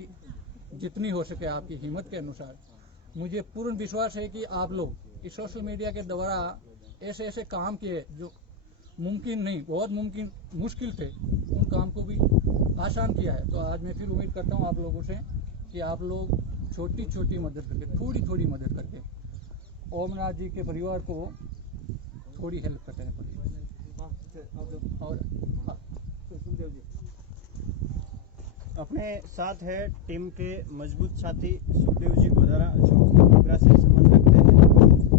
जितनी हो सके आपकी हिम्मत के अनुसार, मुझे पूर्ण विश्वास है कि आप लोग इस सोशल मीडिया के द्वारा ऐसे ऐसे काम किए जो मुमकिन नहीं, बहुत मुश्किल थे, उन काम को भी आसान किया है। तो आज मैं फिर उम्मीद करता हूँ आप लोगों से कि आप लोग छोटी छोटी मदद करके, थोड़ी थोड़ी मदद करके ओमनाथ जी के परिवार को थोड़ी हेल्प करते हैं। और अपने साथ है टीम के मजबूत साथी सुखदेव जी गोदारा, जो मंडोकरा से संबंध रखते हैं।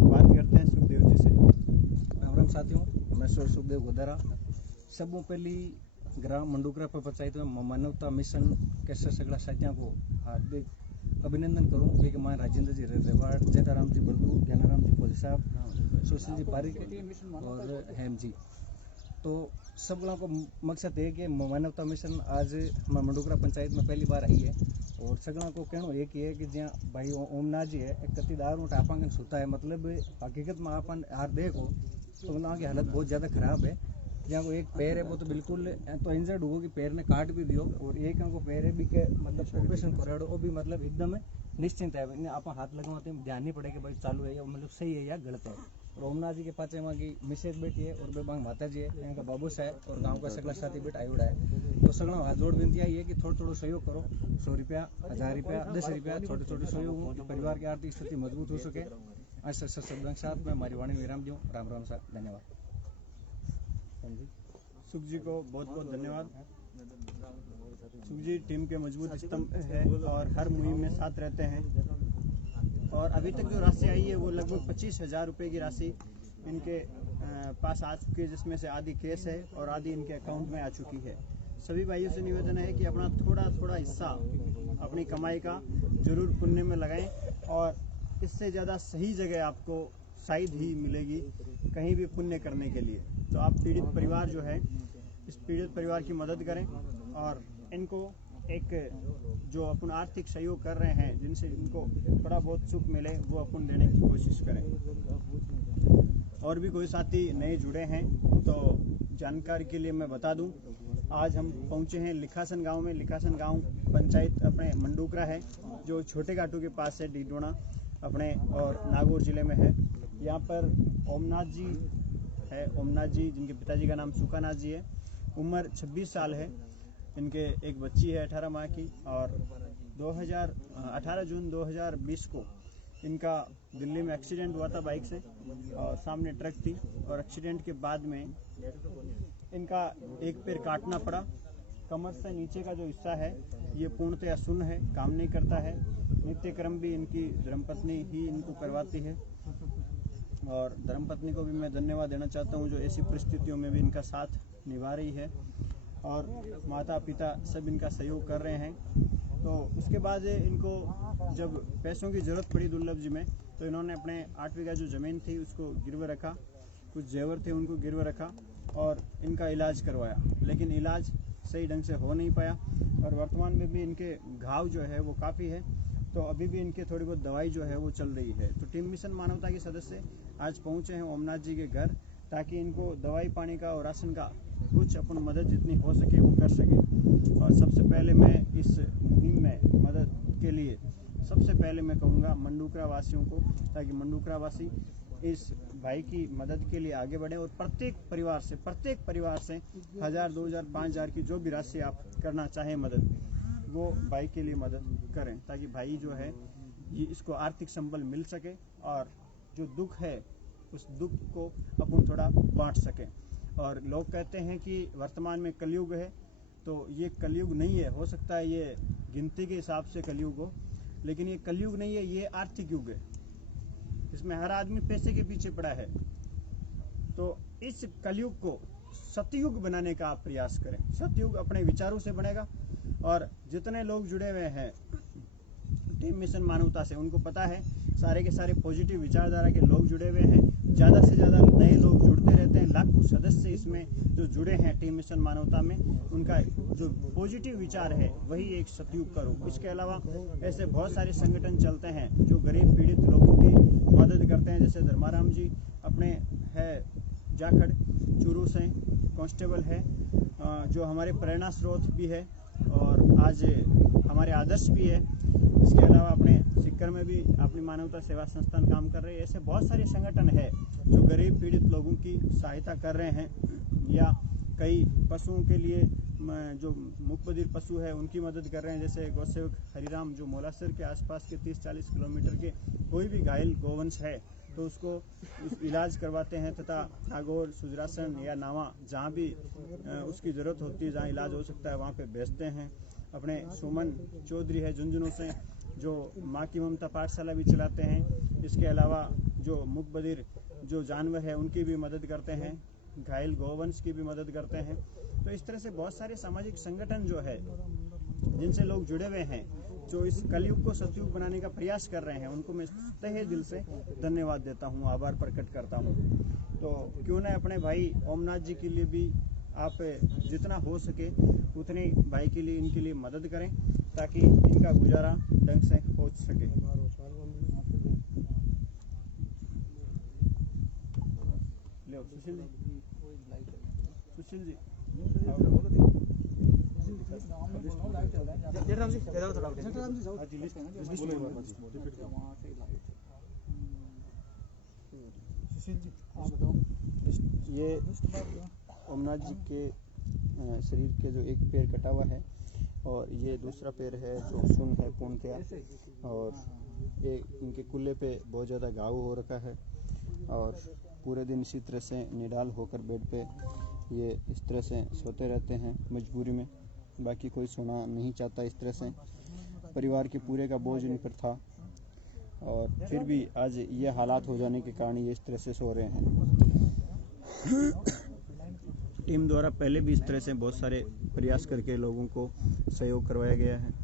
बात करते हैं सुखदेव जी से। राम राम साथियों, मैं सुखदेव गोदारा। सबों पहली ग्राम मंडोकरा पर पंचायत में मानवता मिशन के सगला साथियों को हार्दिक अभिनंदन करूं। कि मैं राजेंद्र जी रेवाड़, जेठाराम जी बल्दू, ज्ञानाराम जी फौजी साहब, सुशील जी पारिक और हेम जी। तो सब लोगों को मकसद है कि मानवता मिशन आज हमारे मंडोकरा पंचायत में पहली बार आई है, और सगलों को कहना एक ही है कि जहाँ भाई ओमनाथ जी है एक कतीदार उठ आपांगन सोता है, मतलब हकीकत में आपन हार देखो तो उन की हालत बहुत ज़्यादा खराब है। जहाँ को एक पैर है वो तो बिल्कुल तो इंजर्ड हो कि पैर ने काट भी दियो, और एक को पैर है भी के मतलब ऑपरेशन कराड़ो, वो भी मतलब एकदम निश्चिंत है, आप हाथ लगाते ध्यान नहीं पड़े कि भाई चालू है या मतलब सही है या गलत है। और ओमनाथ जी के पाचे वहाँ की मिसेज बेटी है और बेबांग माता जी है, इनका बाबू सा है और गांव का सगला साथी बेटा आयुड़ा है। तो सगला हाथ जोड़ विनती आई है कि थोड़ा सहयोग करो, 100 रुपया, 1000 रुपया, 10 रुपया, छोटे छोटे सहयोग हो, परिवार की आर्थिक स्थिति मजबूत हो सके। आज शब्दों के साथ मैं हमारी वाणी विराम दूँ। राम राम साहब, धन्यवाद। सुख जी को बहुत बहुत धन्यवाद। सुख जी टीम के मजबूत स्तंभ है और हर मुहिम में साथ रहते हैं। और अभी तक जो राशि आई है वो लगभग 25,000 रुपये की राशि इनके पास आ चुकी है, जिसमें से आधी केस है और आधी इनके अकाउंट में आ चुकी है। सभी भाइयों से निवेदन है कि अपना थोड़ा हिस्सा अपनी कमाई का जरूर पुण्य में लगाएं, और इससे ज़्यादा सही जगह आपको शायद ही मिलेगी कहीं भी पुण्य करने के लिए। तो आप पीड़ित परिवार जो है, इस पीड़ित परिवार की मदद करें और इनको एक जो अपन आर्थिक सहयोग कर रहे हैं, जिनसे इनको थोड़ा बहुत सुख मिले, वो अपन देने की कोशिश करें। और भी कोई साथी नए जुड़े हैं तो जानकारी के लिए मैं बता दूं, आज हम पहुंचे हैं लिखासन गांव में। लिखासन गांव पंचायत अपने मंडोकरा है, जो छोटे घाटू के पास है, डीडोना अपने और नागौर जिले में है। यहाँ पर ओमनाथ जी है, ओमनाथ जी जिनके पिताजी का नाम सुखानाथ जी है, उम्र 26 साल है इनके एक बच्ची है 18 माह की, और 18 जून 2020 को इनका दिल्ली में एक्सीडेंट हुआ था बाइक से, और सामने ट्रक थी, और एक्सीडेंट के बाद में इनका एक पैर काटना पड़ा। कमर से नीचे का जो हिस्सा है ये पूर्णतया शून्य है, काम नहीं करता है। नित्यक्रम भी इनकी धर्मपत्नी ही इनको करवाती है, और धर्मपत्नी को भी मैं धन्यवाद देना चाहता हूँ जो ऐसी परिस्थितियों में भी इनका साथ निभा रही है, और माता पिता सब इनका सहयोग कर रहे हैं। तो उसके बाद इनको जब पैसों की ज़रूरत पड़ी दुर्लभ जी में, तो इन्होंने अपने 8 बीघा जो ज़मीन थी उसको गिरवे रखा, कुछ जेवर थे उनको गिरवे रखा, और इनका इलाज करवाया, लेकिन इलाज सही ढंग से हो नहीं पाया, और वर्तमान में भी इनके घाव जो है वो काफ़ी है। तो अभी भी इनके थोड़ी बहुत दवाई जो है वो चल रही है। तो टीम मिशन मानवता के सदस्य आज पहुँचे हैं ओमनाथ जी के घर, ताकि इनको दवाई पानी का और राशन का कुछ अपन मदद जितनी हो सके वो कर सके। और सबसे पहले मैं इस मुहिम में मदद के लिए सबसे पहले मैं कहूँगा मंडूकरा वासियों को, ताकि मंडूकरा वासी इस भाई की मदद के लिए आगे बढ़े, और प्रत्येक परिवार से 1000, 2000, 5000 की जो भी राशि आप करना चाहें मदद, वो भाई के लिए मदद करें, ताकि भाई जो है ये इसको आर्थिक संबल मिल सके, और जो दुख है उस दुख को अपन थोड़ा बांट सकें। और लोग कहते हैं कि वर्तमान में कलयुग है, तो ये कलयुग नहीं है। हो सकता है ये गिनती के हिसाब से कलयुग हो, लेकिन ये कलयुग नहीं है, ये आर्थिक युग है। इसमें हर आदमी पैसे के पीछे पड़ा है। तो इस कलयुग को सतयुग बनाने का आप प्रयास करें। सतयुग अपने विचारों से बनेगा, और जितने लोग जुड़े हुए हैं टीम मिशन मानवता से, उनको पता है सारे के सारे पॉजिटिव विचारधारा के लोग जुड़े हुए हैं। ज़्यादा से ज़्यादा नए लोग जुड़ते रहते हैं। लाखों सदस्य इसमें जो जुड़े हैं टीम मिशन मानवता में, उनका जो पॉजिटिव विचार है वही एक सतयुग का रूप। इसके अलावा ऐसे बहुत सारे संगठन चलते हैं जो गरीब पीड़ित लोगों की मदद करते हैं। जैसे धर्माराम जी अपने है जाखड़ चूरू से कांस्टेबल है, जो हमारे प्रेरणा स्रोत भी है, और आज हमारे आदर्श भी है। इसके अलावा अपने सिक्कर में भी अपनी मानवता सेवा संस्थान काम कर रहे हैं। ऐसे बहुत सारे संगठन है जो गरीब पीड़ित लोगों की सहायता कर रहे हैं, या कई पशुओं के लिए जो मुकबधिर पशु है उनकी मदद कर रहे हैं। जैसे गौसेवक हरिराम जो मोलासर के आसपास के 30-40 किलोमीटर के कोई भी घायल गौवंश है तो उसको इलाज करवाते हैं, तथा नागौर, सुजरासन या नावा जहाँ भी उसकी ज़रूरत होती है, जहाँ इलाज हो सकता है वहाँ पे भेजते हैं। अपने सुमन चौधरी है झुंझुनू से, जो माँ की ममता पाठशाला भी चलाते हैं। इसके अलावा जो मुकबधिर जो जानवर है उनकी भी मदद करते हैं, घायल गौवंश की भी मदद करते हैं। तो इस तरह से बहुत सारे सामाजिक संगठन जो है जिनसे लोग जुड़े हुए हैं, जो इस कलयुग को सतयुग बनाने का प्रयास कर रहे हैं, उनको मैं तहे दिल से धन्यवाद देता हूँ, आभार प्रकट करता हूँ। तो क्यों न अपने भाई ओमनाथ जी के लिए भी आप जितना हो सके उतनी भाई के लिए इनके लिए मदद करें, ताकि इनका गुजारा ढंग से हो सके। लो सुशील जी, सुशील जी ये ओमनाथ जी के शरीर के जो एक पैर कटा हुआ है, और ये दूसरा पैर है जो सुन है पूर्णतया, और ये इनके कुल्ले पे बहुत ज़्यादा घाव हो रखा है, और पूरे दिन इसी तरह से निडाल होकर बेड पे ये इस तरह से सोते रहते हैं मजबूरी में। बाकी कोई सोना नहीं चाहता इस तरह से। परिवार के पूरे का बोझ इन पर था, और फिर भी आज ये हालात हो जाने के कारण ये इस तरह से सो रहे हैं। टीम द्वारा पहले भी इस तरह से बहुत सारे प्रयास करके लोगों को सहयोग करवाया गया है।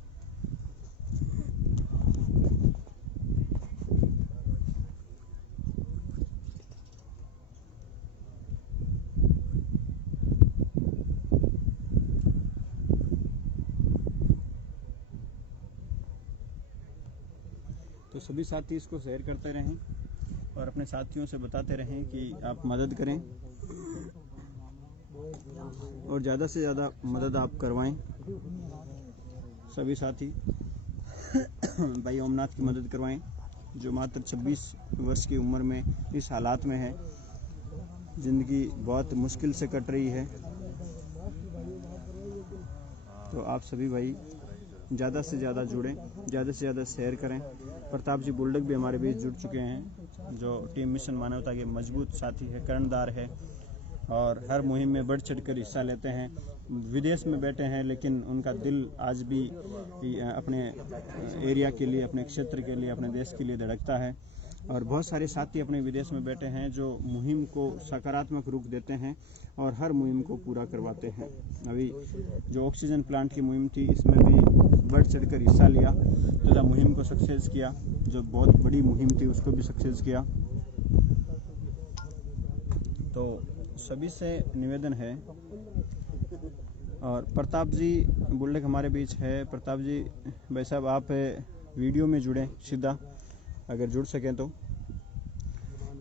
तो सभी साथी इसको शेयर करते रहें और अपने साथियों से बताते रहें कि आप मदद करें, और ज़्यादा से ज़्यादा मदद आप करवाएं। सभी साथी भाई ओमनाथ की मदद करवाएं, जो मात्र 26 वर्ष की उम्र में इस हालात में है। ज़िंदगी बहुत मुश्किल से कट रही है। तो आप सभी भाई ज़्यादा से ज़्यादा जुड़ें, ज़्यादा से ज़्यादा शेयर करें। प्रताप जी बुल्डक भी हमारे बीच जुड़ चुके हैं, जो टीम मिशन मानवता के मजबूत साथी है, कर्णधार है और हर मुहिम में बढ़ चढ़कर हिस्सा लेते हैं। विदेश में बैठे हैं लेकिन उनका दिल आज भी अपने एरिया के लिए, अपने क्षेत्र के लिए, अपने देश के लिए धड़कता है। और बहुत सारे साथी अपने विदेश में बैठे हैं जो मुहिम को सकारात्मक रूप देते हैं और हर मुहिम को पूरा करवाते हैं। अभी जो ऑक्सीजन प्लांट की मुहिम थी, इसमें भी बढ़ चढ़कर हिस्सा लिया तथा मुहिम को सक्सेस किया। जो बहुत बड़ी मुहिम थी उसको भी सक्सेस किया। तो सभी से निवेदन है। और प्रताप जी बुल्डक हमारे बीच है। प्रताप जी भाई साहब, आप वीडियो में जुड़ें सीधा, अगर जुड़ सकें तो,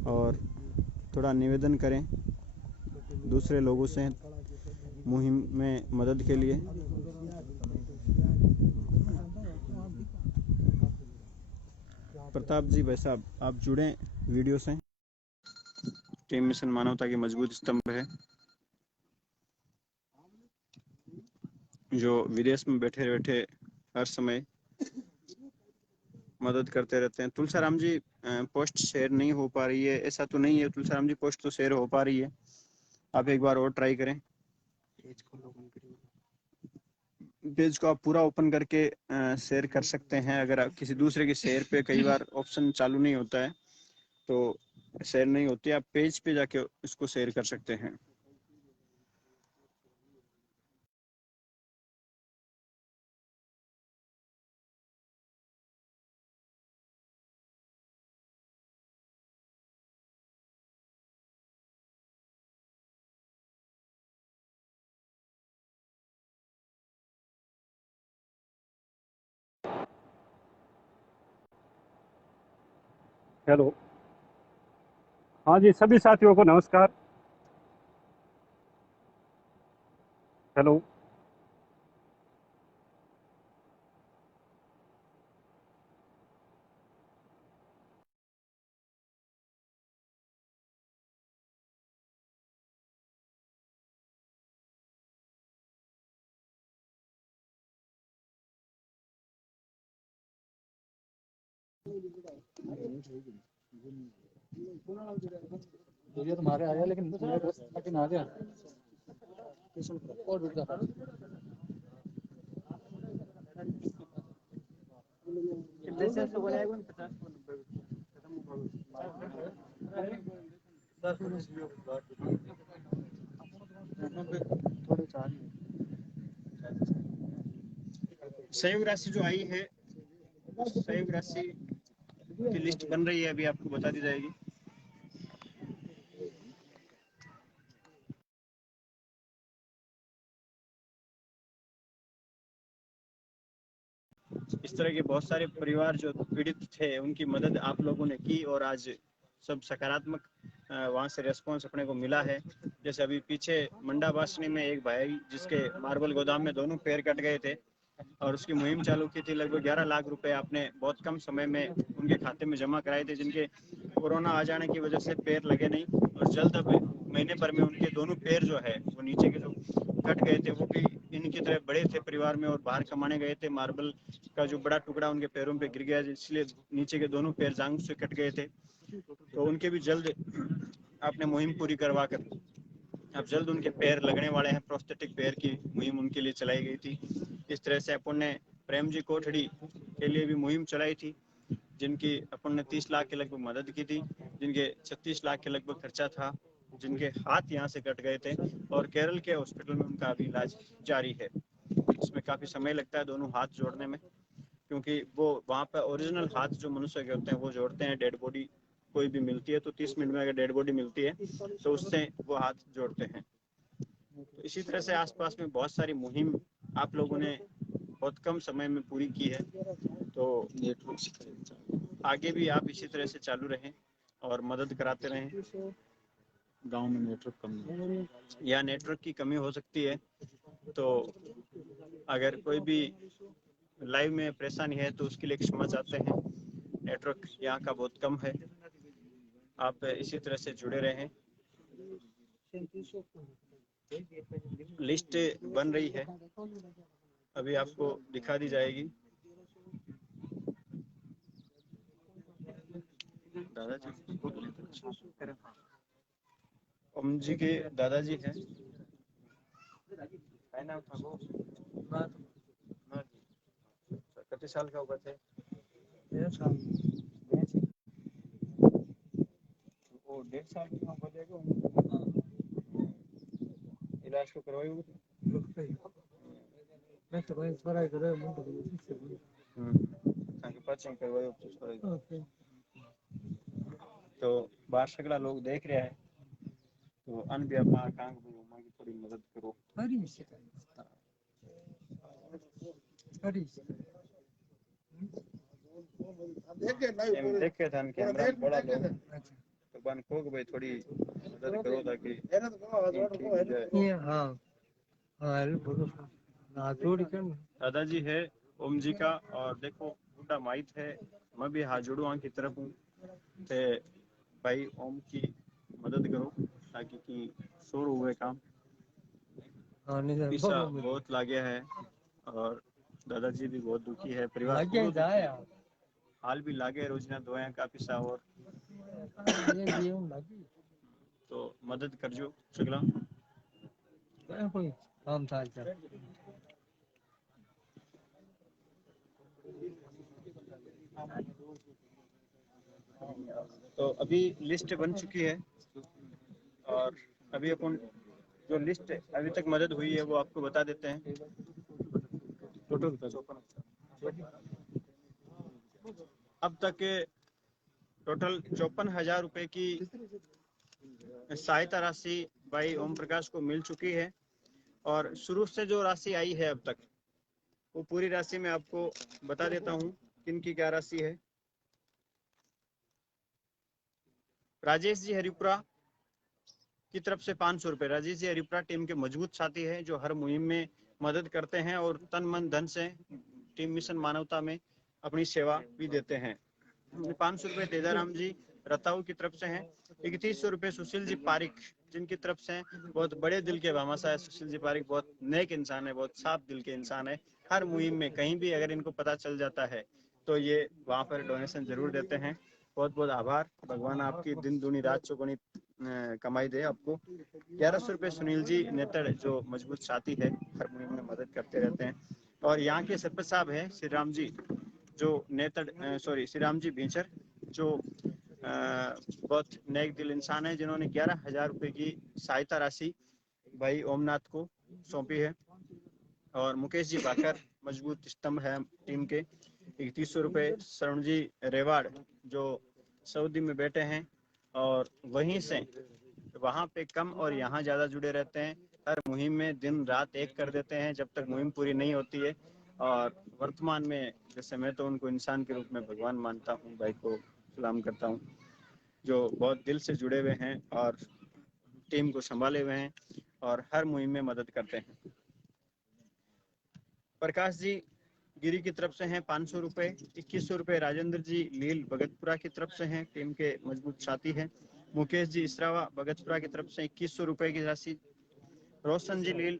और थोड़ा निवेदन करें दूसरे लोगों से मुहिम में मदद के लिए। प्रताप जी भाई साहब, आप जुड़ें वीडियो से। टीम मिशन मानवता की मजबूत स्तंभ है, जो विदेश में बैठे बैठे हर समय मदद करते रहते हैं। तुलसाराम जी, पोस्ट शेयर नहीं हो पा रही है, ऐसा तो नहीं है तुलसाराम जी, पोस्ट तो शेयर हो पा रही है। आप एक बार और ट्राई करें। पेज को आप पूरा ओपन करके शेयर कर सकते हैं। अगर आप किसी दूसरे के शेयर पे कई बार ऑप्शन चालू नहीं होता है तो शेयर नहीं होती, आप पेज पे जाके इसको शेयर कर सकते हैं। हेलो, हाँ जी, सभी साथियों को नमस्कार। हेलो, ये तुम्हारे आया लेकिन मेरे बहुत कठिन आ गया और जुड़ जाता संयोग राशि जो आई है, संयोग राशि की लिस्ट बन रही है, अभी आपको बता दी जाएगी। इस तरह के बहुत सारे परिवार जो पीड़ित थे, उनकी मदद आप लोगों ने की और आज सब सकारात्मक वहाँ से रेस्पॉन्स अपने को मिला है। जैसे अभी पीछे मंडा बासनी में एक भाई जिसके मार्बल गोदाम में दोनों पैर कट गए थे और उसकी मुहिम चालू की थी। लगभग 11 लाख रुपए आपने बहुत कम समय में उनके खाते में जमा कराए थे, जिनके कोरोना आ जाने की वजह से पैर लगे नहीं और जल्द अब महीने भर में उनके दोनों पैर जो है वो नीचे के जो कट गए थे वो भी इनकी तरह बड़े थे परिवार में और बाहर कमाने गए थे। मार्बल का जो बड़ा टुकड़ा उनके पैरों पे गिर गया, इसलिए नीचे के दोनों पैर जांघ से कट गए थे। तो उनके भी जल्द आपने मुहिम पूरी करवा कर अब जल्द उनके पैर लगने वाले हैं। प्रोस्थेटिक पैर की मुहिम उनके लिए चलाई गई थी। इस तरह से अपन ने प्रेम जी कोठड़ी के लिए भी मुहिम चलाई थी, जिनकी अपन ने 30 लाख के लगभग मदद की थी, जिनके 36 लाख के लगभग खर्चा था, जिनके हाथ यहाँ से कट गए थे और केरल के हॉस्पिटल में उनका अभी इलाज जारी है। इसमें काफ़ी समय लगता है दोनों हाथ जोड़ने में, क्योंकि वो वहाँ पर ओरिजिनल हाथ जो मनुष्य के होते हैं वो जोड़ते हैं। डेड बॉडी कोई भी मिलती है तो 30 मिनट में अगर डेड बॉडी मिलती है तो उससे वो हाथ जोड़ते हैं। तो इसी तरह से आसपास में बहुत सारी मुहिम आप लोगों ने बहुत कम समय में पूरी की है। तो आगे भी आप इसी तरह से चालू रहें और मदद कराते रहें। गांव में नेटवर्क कमी या नेटवर्क की कमी हो सकती है, तो अगर कोई भी लाइव में परेशानी है तो उसके लिए क्षमा चाहते हैं। नेटवर्क यहाँ का बहुत कम है। आप इसी तरह से जुड़े रहें। लिस्ट बन रही है। अभी आपको दिखा दी जाएगी। दादाजी ओम जी के दादाजी हैं। कितने साल का होगा थे? 1.5 साल। वो 1.5 साल की हो जाएगा। इलाज को करवाई पाचन करवायो तो बाहर सगला लोग देख रहे हैं तो अन भी अपना काम की थोड़ी मदद करो। देखे था कैमरा बड़ा लोग तो बन को भाई थोड़ी मदद करो ताकि दादाजी है ओम जी का और देखो बूढ़ा माइट है। मैं भी हाथ जोड़ू की तरफ हूँ ते भाई ओम की मदद करो ताकि कि शोर हुए काम पैसा बहुत लागे है और दादाजी भी बहुत दुखी है। परिवार हाल भी लागे रोजना दोया का पैसा और तो मदद कर जो सगला काम था। तो अभी लिस्ट बन चुकी है और अभी अपन जो लिस्ट अभी तक मदद हुई है वो आपको बता देते हैं। टोटल अब तक टोटल 54,000 रुपए की सहायता राशि भाई ओम प्रकाश को मिल चुकी है और शुरू से जो राशि आई है अब तक वो पूरी राशि मैं आपको बता देता हूँ किन की क्या राशि है। राजेश जी हरिपुरा की तरफ से 500 रुपए। राजेश जी हरिपुरा टीम के मजबूत साथी है जो हर मुहिम में मदद करते हैं और तन मन धन से टीम मिशन मानवता में अपनी सेवा भी देते हैं। 500 रुपए तेजाराम जी रताऊ की तरफ से हैं। 3100 रुपए सुशील जी पारिक जिनकी तरफ से बहुत बड़े दिल के भामाशा है। सुशील जी पारिक बहुत नेक इंसान है, बहुत साफ दिल के इंसान है। हर मुहिम में कहीं भी अगर इनको पता चल जाता है तो ये वहाँ पर डोनेशन जरूर देते हैं। बहुत बहुत आभार। भगवान आपकी दिन दूनी रात चौगुनी कमाई दे आपको। 1100 रुपए सुनील जी नेतड़ जो मजबूत साथी है हर मुहिम में मदद करते रहते हैं। और यहाँ के सरपंच साहब है श्री राम जी जो नेतड़ श्री राम जी भींचर जो बहुत नेक दिल इंसान है जिन्होंने 11,000 रुपए की सहायता राशि भाई ओमनाथ को सौंपी है। और मुकेश जी बाकर मजबूत स्तंभ है टीम के। 3100 रुपए शरण जी रेवाड़ जो सऊदी में बैठे हैं और वहीं से वहां पे कम और यहाँ ज्यादा जुड़े रहते हैं। हर मुहिम में दिन रात एक कर देते हैं जब तक मुहिम पूरी नहीं होती है। और वर्तमान में जैसे मैं तो उनको इंसान के रूप में भगवान मानता हूँ, भाई को सलाम करता हूँ जो बहुत दिल से जुड़े हुए हैं और टीम को संभाले हुए हैं और हर मुहिम में मदद करते हैं। प्रकाश जी गिरी की तरफ से हैं 500 रुपए। 2100 रुपए राजेंद्र जी लील भगतपुरा की तरफ से हैं, टीम के मजबूत साथी हैं। मुकेश जी इसरावा भगतपुरा की तरफ से 2100 रुपए की राशि। रोशन जी लील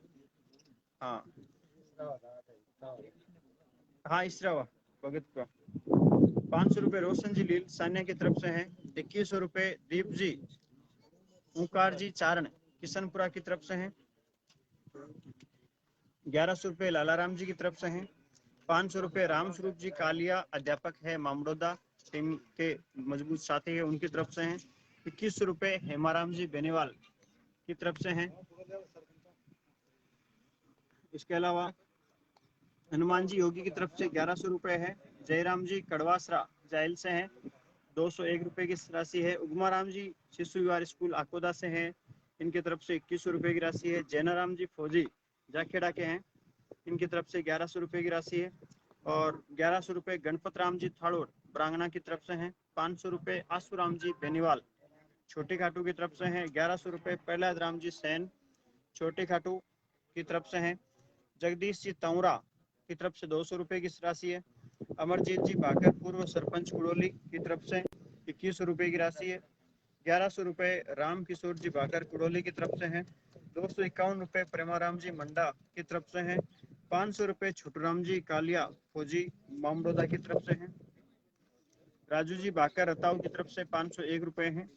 हाँ इसरावा भगतपुरा 500 रुपए रोशन जी लील सान्या की तरफ से हैं। 2100 रुपए दीप जी ओंकार जी चारण किशनपुरा की तरफ से हैं। 1100 रुपए लालाराम जी की तरफ से हैं। 500 रुपए राम स्वरूप जी कालिया अध्यापक है मामडोदा टीम के मजबूत साथी है उनकी तरफ से हैं। 2100 रुपए हेमाराम जी बेनीवाल की तरफ से हैं। इसके अलावा हनुमान जी योगी की तरफ से 1100 रुपए है। जयराम जी कड़वासरा जाइल से हैं 201 रुपए की राशि है। उगमाराम जी शिशु विहार स्कूल आकोदा से हैं, इनकी तरफ से 2100 रुपए की राशि है। जैनाराम जी फौजी जाखेड़ा के हैं, इनकी तरफ से 1100 रुपए की राशि है। और 1100 रुपए गणपत राम जी थाड़ोड़ प्रांगणा की तरफ से हैं। 500 रुपए आसूराम जी बेनीवाल छोटी खाटू की तरफ से हैं। 1100 रुपए प्रहलाद राम जी सैन छोटी खाटू की तरफ से हैं। जगदीश जी तौरा की तरफ से 200 रुपए की राशि है। अमरजीत जी भाकर पूर्व सरपंच कुड़ोली की तरफ से 2100 रुपए की राशि है। 1100 रुपए राम किशोर जी भाकर कुड़ोली की तरफ से हैं। 251 रुपए प्रेमाराम जी मंडा की तरफ से हैं। 500 रुपये छोटूराम जी कालिया फौजी मामडोदा की तरफ से हैं। राजू जी बाकर रताऊ की तरफ से 501 रुपये हैं।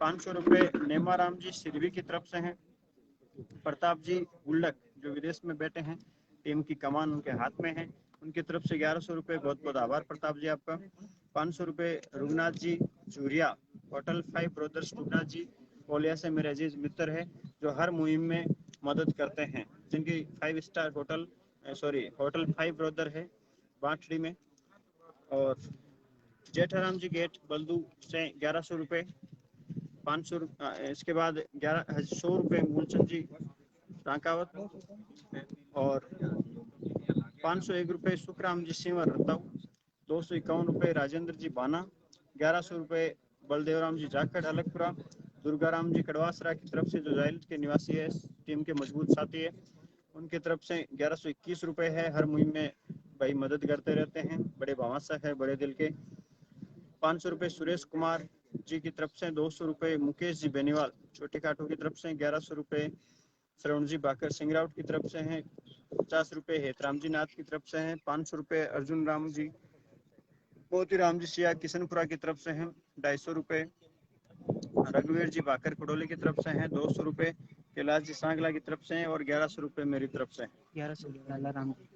500 रुपये नेमाराम जी सिरवी की तरफ से हैं। प्रताप जी गुल्लक जो विदेश में बैठे हैं, टीम की कमान उनके हाथ में है, उनकी तरफ से 1100 रुपये। बहुत बहुत आभार प्रताप जी आपका। 500 रुपये रघुनाथ जी चूरिया होटल 5 ब्रदर्स रघुनाथ जी कोलिया से मेरे अजीज मित्र है जो हर मुहिम में मदद करते हैं, जिनकी 5 स्टार होटल 5 ब्रदर है बांटड़ी में। और जेठाराम जी गेट बल्दू से 1100 रुपये। 500 इसके बाद 100 रुपये मूलचंद जी टांकावत। और 501 रुपये सुखराम जी सिंवर रताऊ। 251 रुपये राजेंद्र जी बाना। 1100 रुपये बलदेवराम जी जाखड़ अलगपुरा। दुर्गाराम जी कड़वासरा की तरफ से जो जाइल के निवासी है, टीम के मजबूत साथी है, उनकी तरफ से 1121 रुपये है। हर मुहिम में भाई मदद करते रहते हैं, बड़े भावासा है, बड़े दिल के। 500 रुपये सुरेश कुमार जी की तरफ से। 200 रुपये मुकेश जी बेनीवाल छोटे काटो की तरफ से। 1100 रुपये श्रवण जी बाकर सिंगराउट की तरफ से हैं। 50 रुपये हेतराम जी नाथ की तरफ से हैं। 500 रुपये अर्जुन राम जी मोती राम जी सिया किशनपुरा की तरफ से हैं। 250 रुपये रघुवीर जी बाकर खड़ोली की तरफ से हैं। 200 रुपये कैलाश जी सांगला की तरफ से हैं। और 1100 रुपये मेरी तरफ से। 1100 लाला राम जी।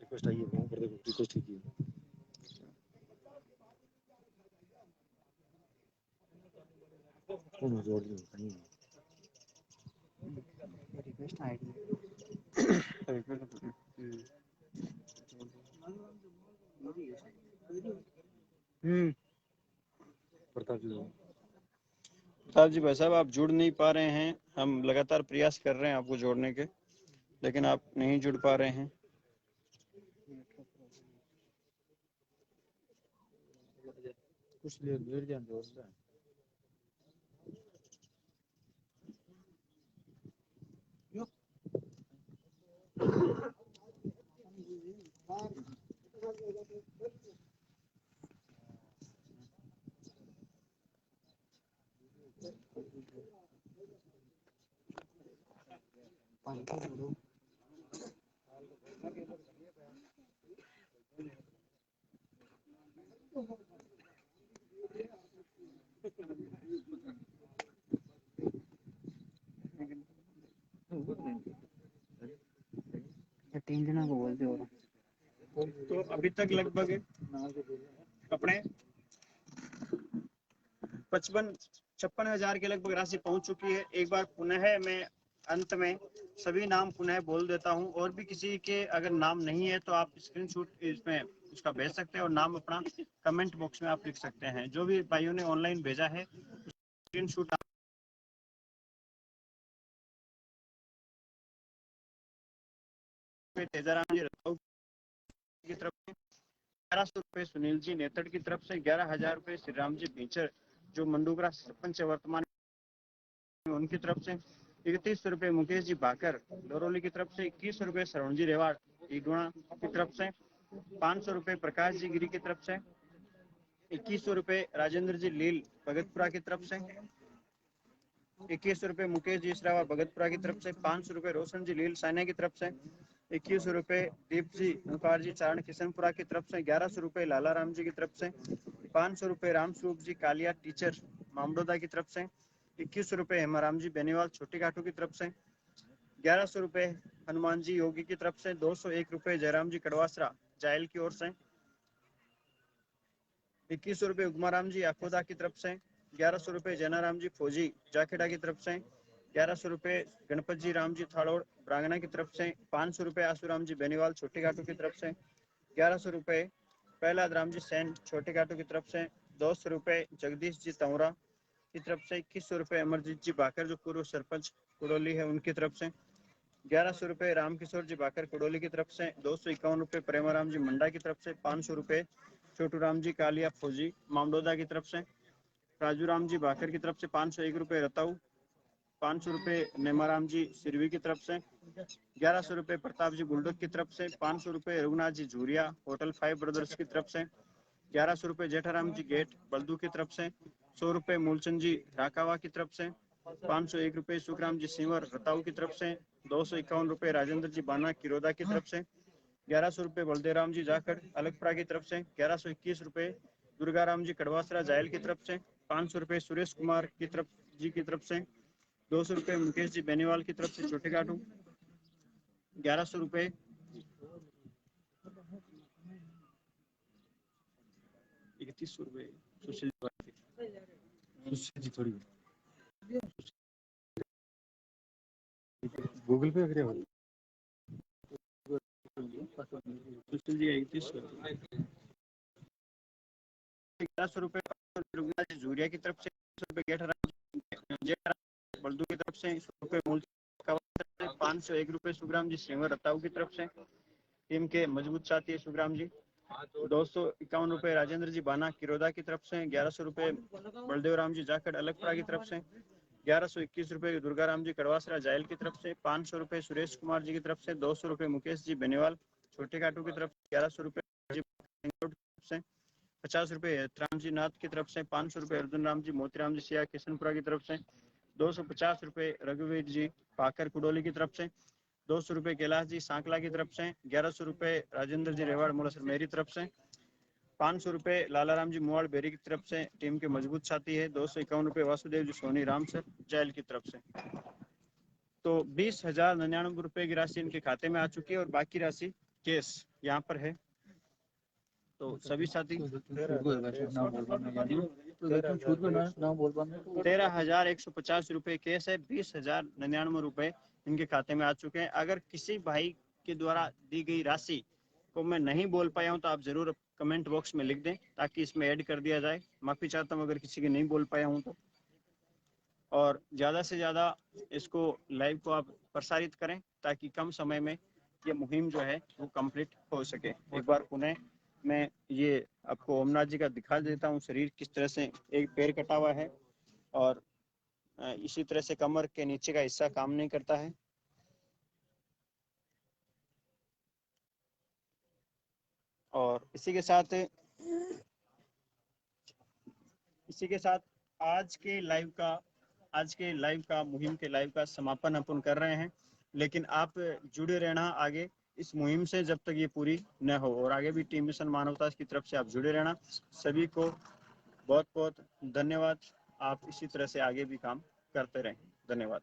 रिक्वेस्ट आई है, रिक्वेस्ट की है। कौन जोड़ दिया रिक्वेस्ट आईडी प्रताप जी भाई साहब आप जुड़ नहीं पा रहे हैं। हम लगातार प्रयास कर रहे हैं आपको जोड़ने के, लेकिन आप नहीं जुड़ पा रहे हैं। कुछ लेट जान जोड़ रहा है। तीन जना को बोलते हो तो अभी तक लगभग अपने 56 हजार के लगभग राशि पहुंच चुकी है। एक बार पुनः मैं अंत में सभी नाम पुनः बोल देता हूं, और भी किसी के अगर नाम नहीं है तो आप स्क्रीनशॉट इसमें उसका भेज सकते हैं और नाम अपना कमेंट बॉक्स में आप लिख सकते हैं। जो भी भाइयों ने ऑनलाइन भेजा है स्क्रीनशॉट तेजाराम जी रताऊ की तरफ से 1100 रुपये सुनील जी नेतड़ की तरफ से। 11,000 रुपये श्री राम जी भीचर जो मंडूगरा सरपंच है वर्तमान में, उनकी तरफ से। 31 रुपये मुकेश जी बाकर डोरोली की तरफ से। 21 रुपये श्रवण जी रेवाड़ ईगुणा की तरफ से। 500 रुपये प्रकाश जी गिरी की तरफ से। 2100 रुपये राजेंद्र जी लील भगतपुरा की तरफ से। 21 रुपये मुकेश जी इसरावा भगतपुरा की तरफ से। 500 रुपये रोशन जी लील साइना की तरफ से। 21 रुपये दीप जी ओंकार जी चारण किशनपुरा की तरफ से। 1100 रुपये लाला राम जी की तरफ से। 500 रुपये रामस्वरूप जी कालिया टीचर मामडोदा की तरफ से। 21 रुपये हेमाराम जी बेनीवाल छोटी काटू की तरफ से। 1100 रुपये हनुमान जी योगी की तरफ से। 201 रुपये जयराम जी कड़वासरा जायल की ओर से। 21 रुपये उगमाराम जी अकोदा की तरफ से। 1100 रुपये जैनाराम जी फौजी जाखेड़ा की तरफ से। 1100 रुपये गणपत जी राम जी थाड़ोड़ ब्रांगना की तरफ से। 500 रुपये आसूराम जी बेनीवाल छोटी घाटू की तरफ से। 1100 रुपये प्रहलाद राम जी सैन छोटे घाटू की तरफ से। 200 रुपये जगदीश जी तंवरा की तरफ से। 2100 रुपये अमरजीत जी बाकर जो पूर्व सरपंच कुड़ोली है उनकी तरफ से। 1100 रुपए रामकिशोर जी बाकर कुडोली की तरफ से, 251 रुपए प्रेमाराम जी मंडा की तरफ से, 500 रुपए छोटू राम जी कालिया फौजी मामडोदा की तरफ से, राजू राम जी बाकर की तरफ से 501 रुपए रताऊ, 500 रुपए नेमाराम जी सिरवी की तरफ से, 1100 रुपए प्रताप जी बुलडोक की तरफ से, 500 रुपए रघुनाथ जी झूरिया होटल 5 ब्रदर्स की तरफ से, 1100 रुपए जेठाराम जी गेट बल्दू की तरफ से, 100 रुपए मूलचंद जी राकावा की तरफ से, 501 रुपए सुखराम जी सिंवर रताऊ की तरफ से, 251 रुपए राजेंद्र जी बाना किरोदा की तरफ से, 1100 रुपए बलदेवराम जी जाखड़ अलगपुरा की तरफ से, 1121 रुपए दुर्गाराम जी कड़वासरा जायल की तरफ से, 500 रुपए सुरेश कुमार की तरफ से, 200 रुपए मुकेश जी बेनीवाल की तरफ से छोटे काटू, 1100 रुपए 3100 रुपए सुशील जी थोड़ी गूगल पे अगर सुशील जी 3100 रुपए रघुनाथ जी झूरिया की तरफ से, 100 रुपए जेठाराम बल्दू की तरफ से, 100 रुपए मूल 501 रुपए सुखराम जी सिंवर रताऊ की तरफ से, टीम के मजबूत साथी है सुखराम जी, 251 रुपए राजेंद्र जी बाना किरोदा की तरफ से, 1100 रुपए बलदेव राम जी जाखड़ अलगपुरा की तरफ से, 1121 रुपए दुर्गाराम जी कड़वासरा जायल की तरफ से, 500 रुपए सुरेश कुमार जी की तरफ से, 200 रुपए मुकेश जी बेनीवाल छोटे काटू की तरफ, 1100 रुपए से, 50 रुपए राम जी नाथ की तरफ से, 500 रुपए अर्जुन राम जी मोतीराम जी सिया किशनपुरा की तरफ से, 250 रुपए रघुवीर जी पाकर कुडोली की तरफ से, 200 रुपए कैलाश जी सांकला की तरफ से, 1100 रुपए राजेंद्र जी रेवाड़ मोलासर मेरी तरफ से, 500 रुपए लालाराम जी मुआड़ बेरी की तरफ से, टीम के मजबूत साथी है, 251 रुपए वासुदेव जी सोनी राम सर जैल की तरफ से। तो 20,099 रुपए की राशि इनके खाते में आ चुकी है और बाकी राशि केस यहाँ पर है। तो सभी साथी 13,150 रुपए केस है, 20,099 रुपए इनके खाते में आ चुके हैं। अगर किसी भाई के द्वारा दी गई राशि को मैं नहीं बोल पाया हूं तो आप जरूर कमेंट बॉक्स में लिख दें ताकि इसमें ऐड कर दिया जाए। माफी चाहता हूं अगर किसी के नहीं बोल पाया हूं तो। और ज़्यादा से ज़्यादा इसको लाइव को आप प्रसारित करें ताकि कम समय में ये मुहिम जो है वो कंप्लीट हो सके। एक बार पुनः मैं ये आपको ओमनाथ जी का दिखा देता हूँ, शरीर किस तरह से, एक पैर कटा हुआ है और इसी तरह से कमर के नीचे का हिस्सा काम नहीं करता है। और इसी के साथ आज के लाइव का मुहिम के लाइव का समापन अपन कर रहे हैं। लेकिन आप जुड़े रहना आगे इस मुहिम से जब तक ये पूरी न हो, और आगे भी टीम मिशन मानवता की तरफ से आप जुड़े रहना। सभी को बहुत बहुत धन्यवाद। आप इसी तरह से आगे भी काम करते रहें। धन्यवाद।